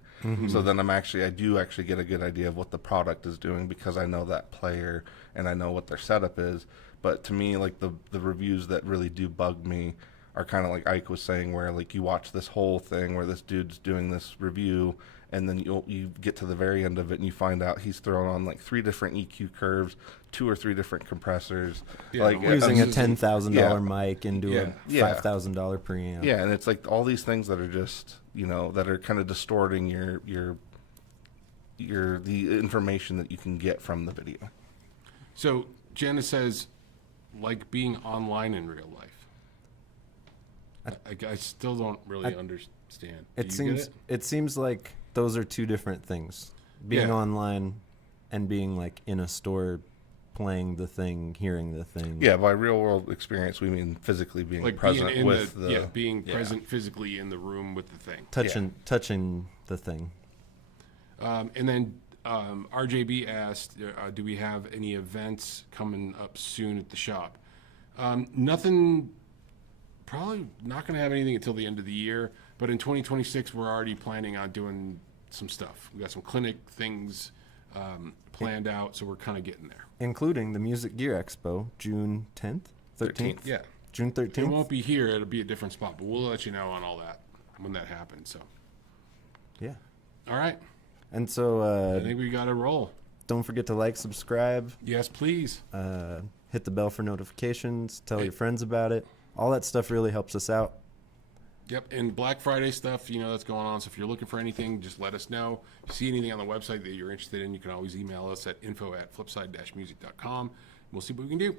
So then I do actually get a good idea of what the product is doing because I know that player and I know what their setup is. But to me, like the reviews that really do bug me are kind of like Ike was saying, where like you watch this whole thing where this dude's doing this review, and then you get to the very end of it and you find out he's thrown on like 3 different EQ curves, 2 or 3 different compressors, Yeah, like Using a This is- $10,000 mic into Yeah. a $5,000 preamp. yeah, and it's like all these things that are just that are kind of distorting the information that you can get from the video. so Janice says, like being online in real life. I still don't really understand. Do It you seems get it seems like those are two different things. Being Yeah. online and being like in a store playing the thing, hearing the thing. Yeah, by real world experience, we mean physically being like present being in with being present physically in the room with the thing. Touching the thing. And then RJB asked, do we have any events coming up soon at the shop? Nothing, probably not going to have anything until the end of the year, but in 2026, we're already planning on doing some stuff. We got some clinic things planned out, so we're kind of getting there. Including the Music Gear Expo, June 10th? 13th? Yeah. June It 13th? won't be here, it'll be a different spot, but we'll let you know on all that when that happens. So, Yeah. all right. And so I think we got to roll. don't forget to like, subscribe, Yes, please. hit the bell for notifications, tell Hey. your friends about it. All that stuff really helps us out. Yep, and Black Friday stuff, that's going on. So if you're looking for anything, just let us know. If you see anything on the website that you're interested in, you can always email us at info@flipside-music.com. We'll see what we can do.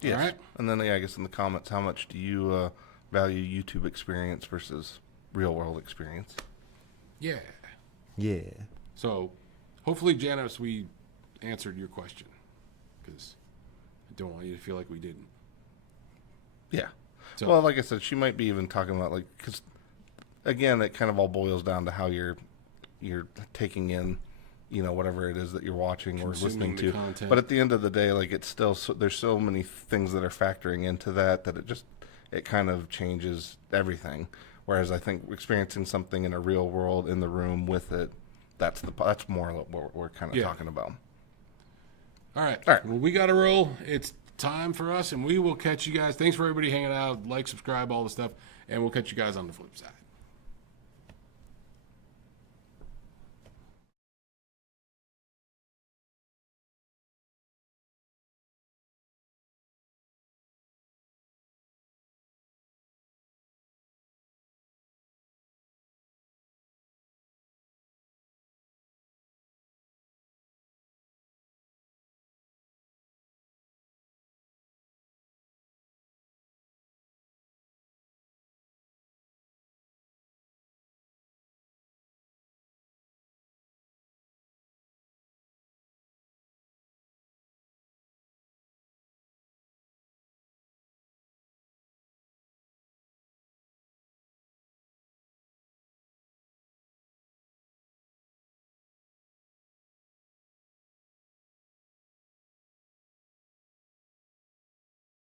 Yes. All right. And then I guess in the comments, how much do you value YouTube experience versus real world experience? Yeah. Yeah. So hopefully, Janice, we answered your question because I don't want you to feel like we didn't. Yeah. So- Well, like I said, she might be even talking about because again, it kind of all boils down to how you're taking in, whatever it is that you're watching or Consuming listening the to. content. But at the end of the day, like it's still there's so many things that are factoring into that it kind of changes everything. Whereas I think experiencing something in a real world in the room with it, that's more what we're kind of Yeah. talking about. All right. All right. Well, we got to roll. It's time for us, and we will catch you guys. Thanks for everybody hanging out. Like, subscribe, all the stuff, and we'll catch you guys on the flip side.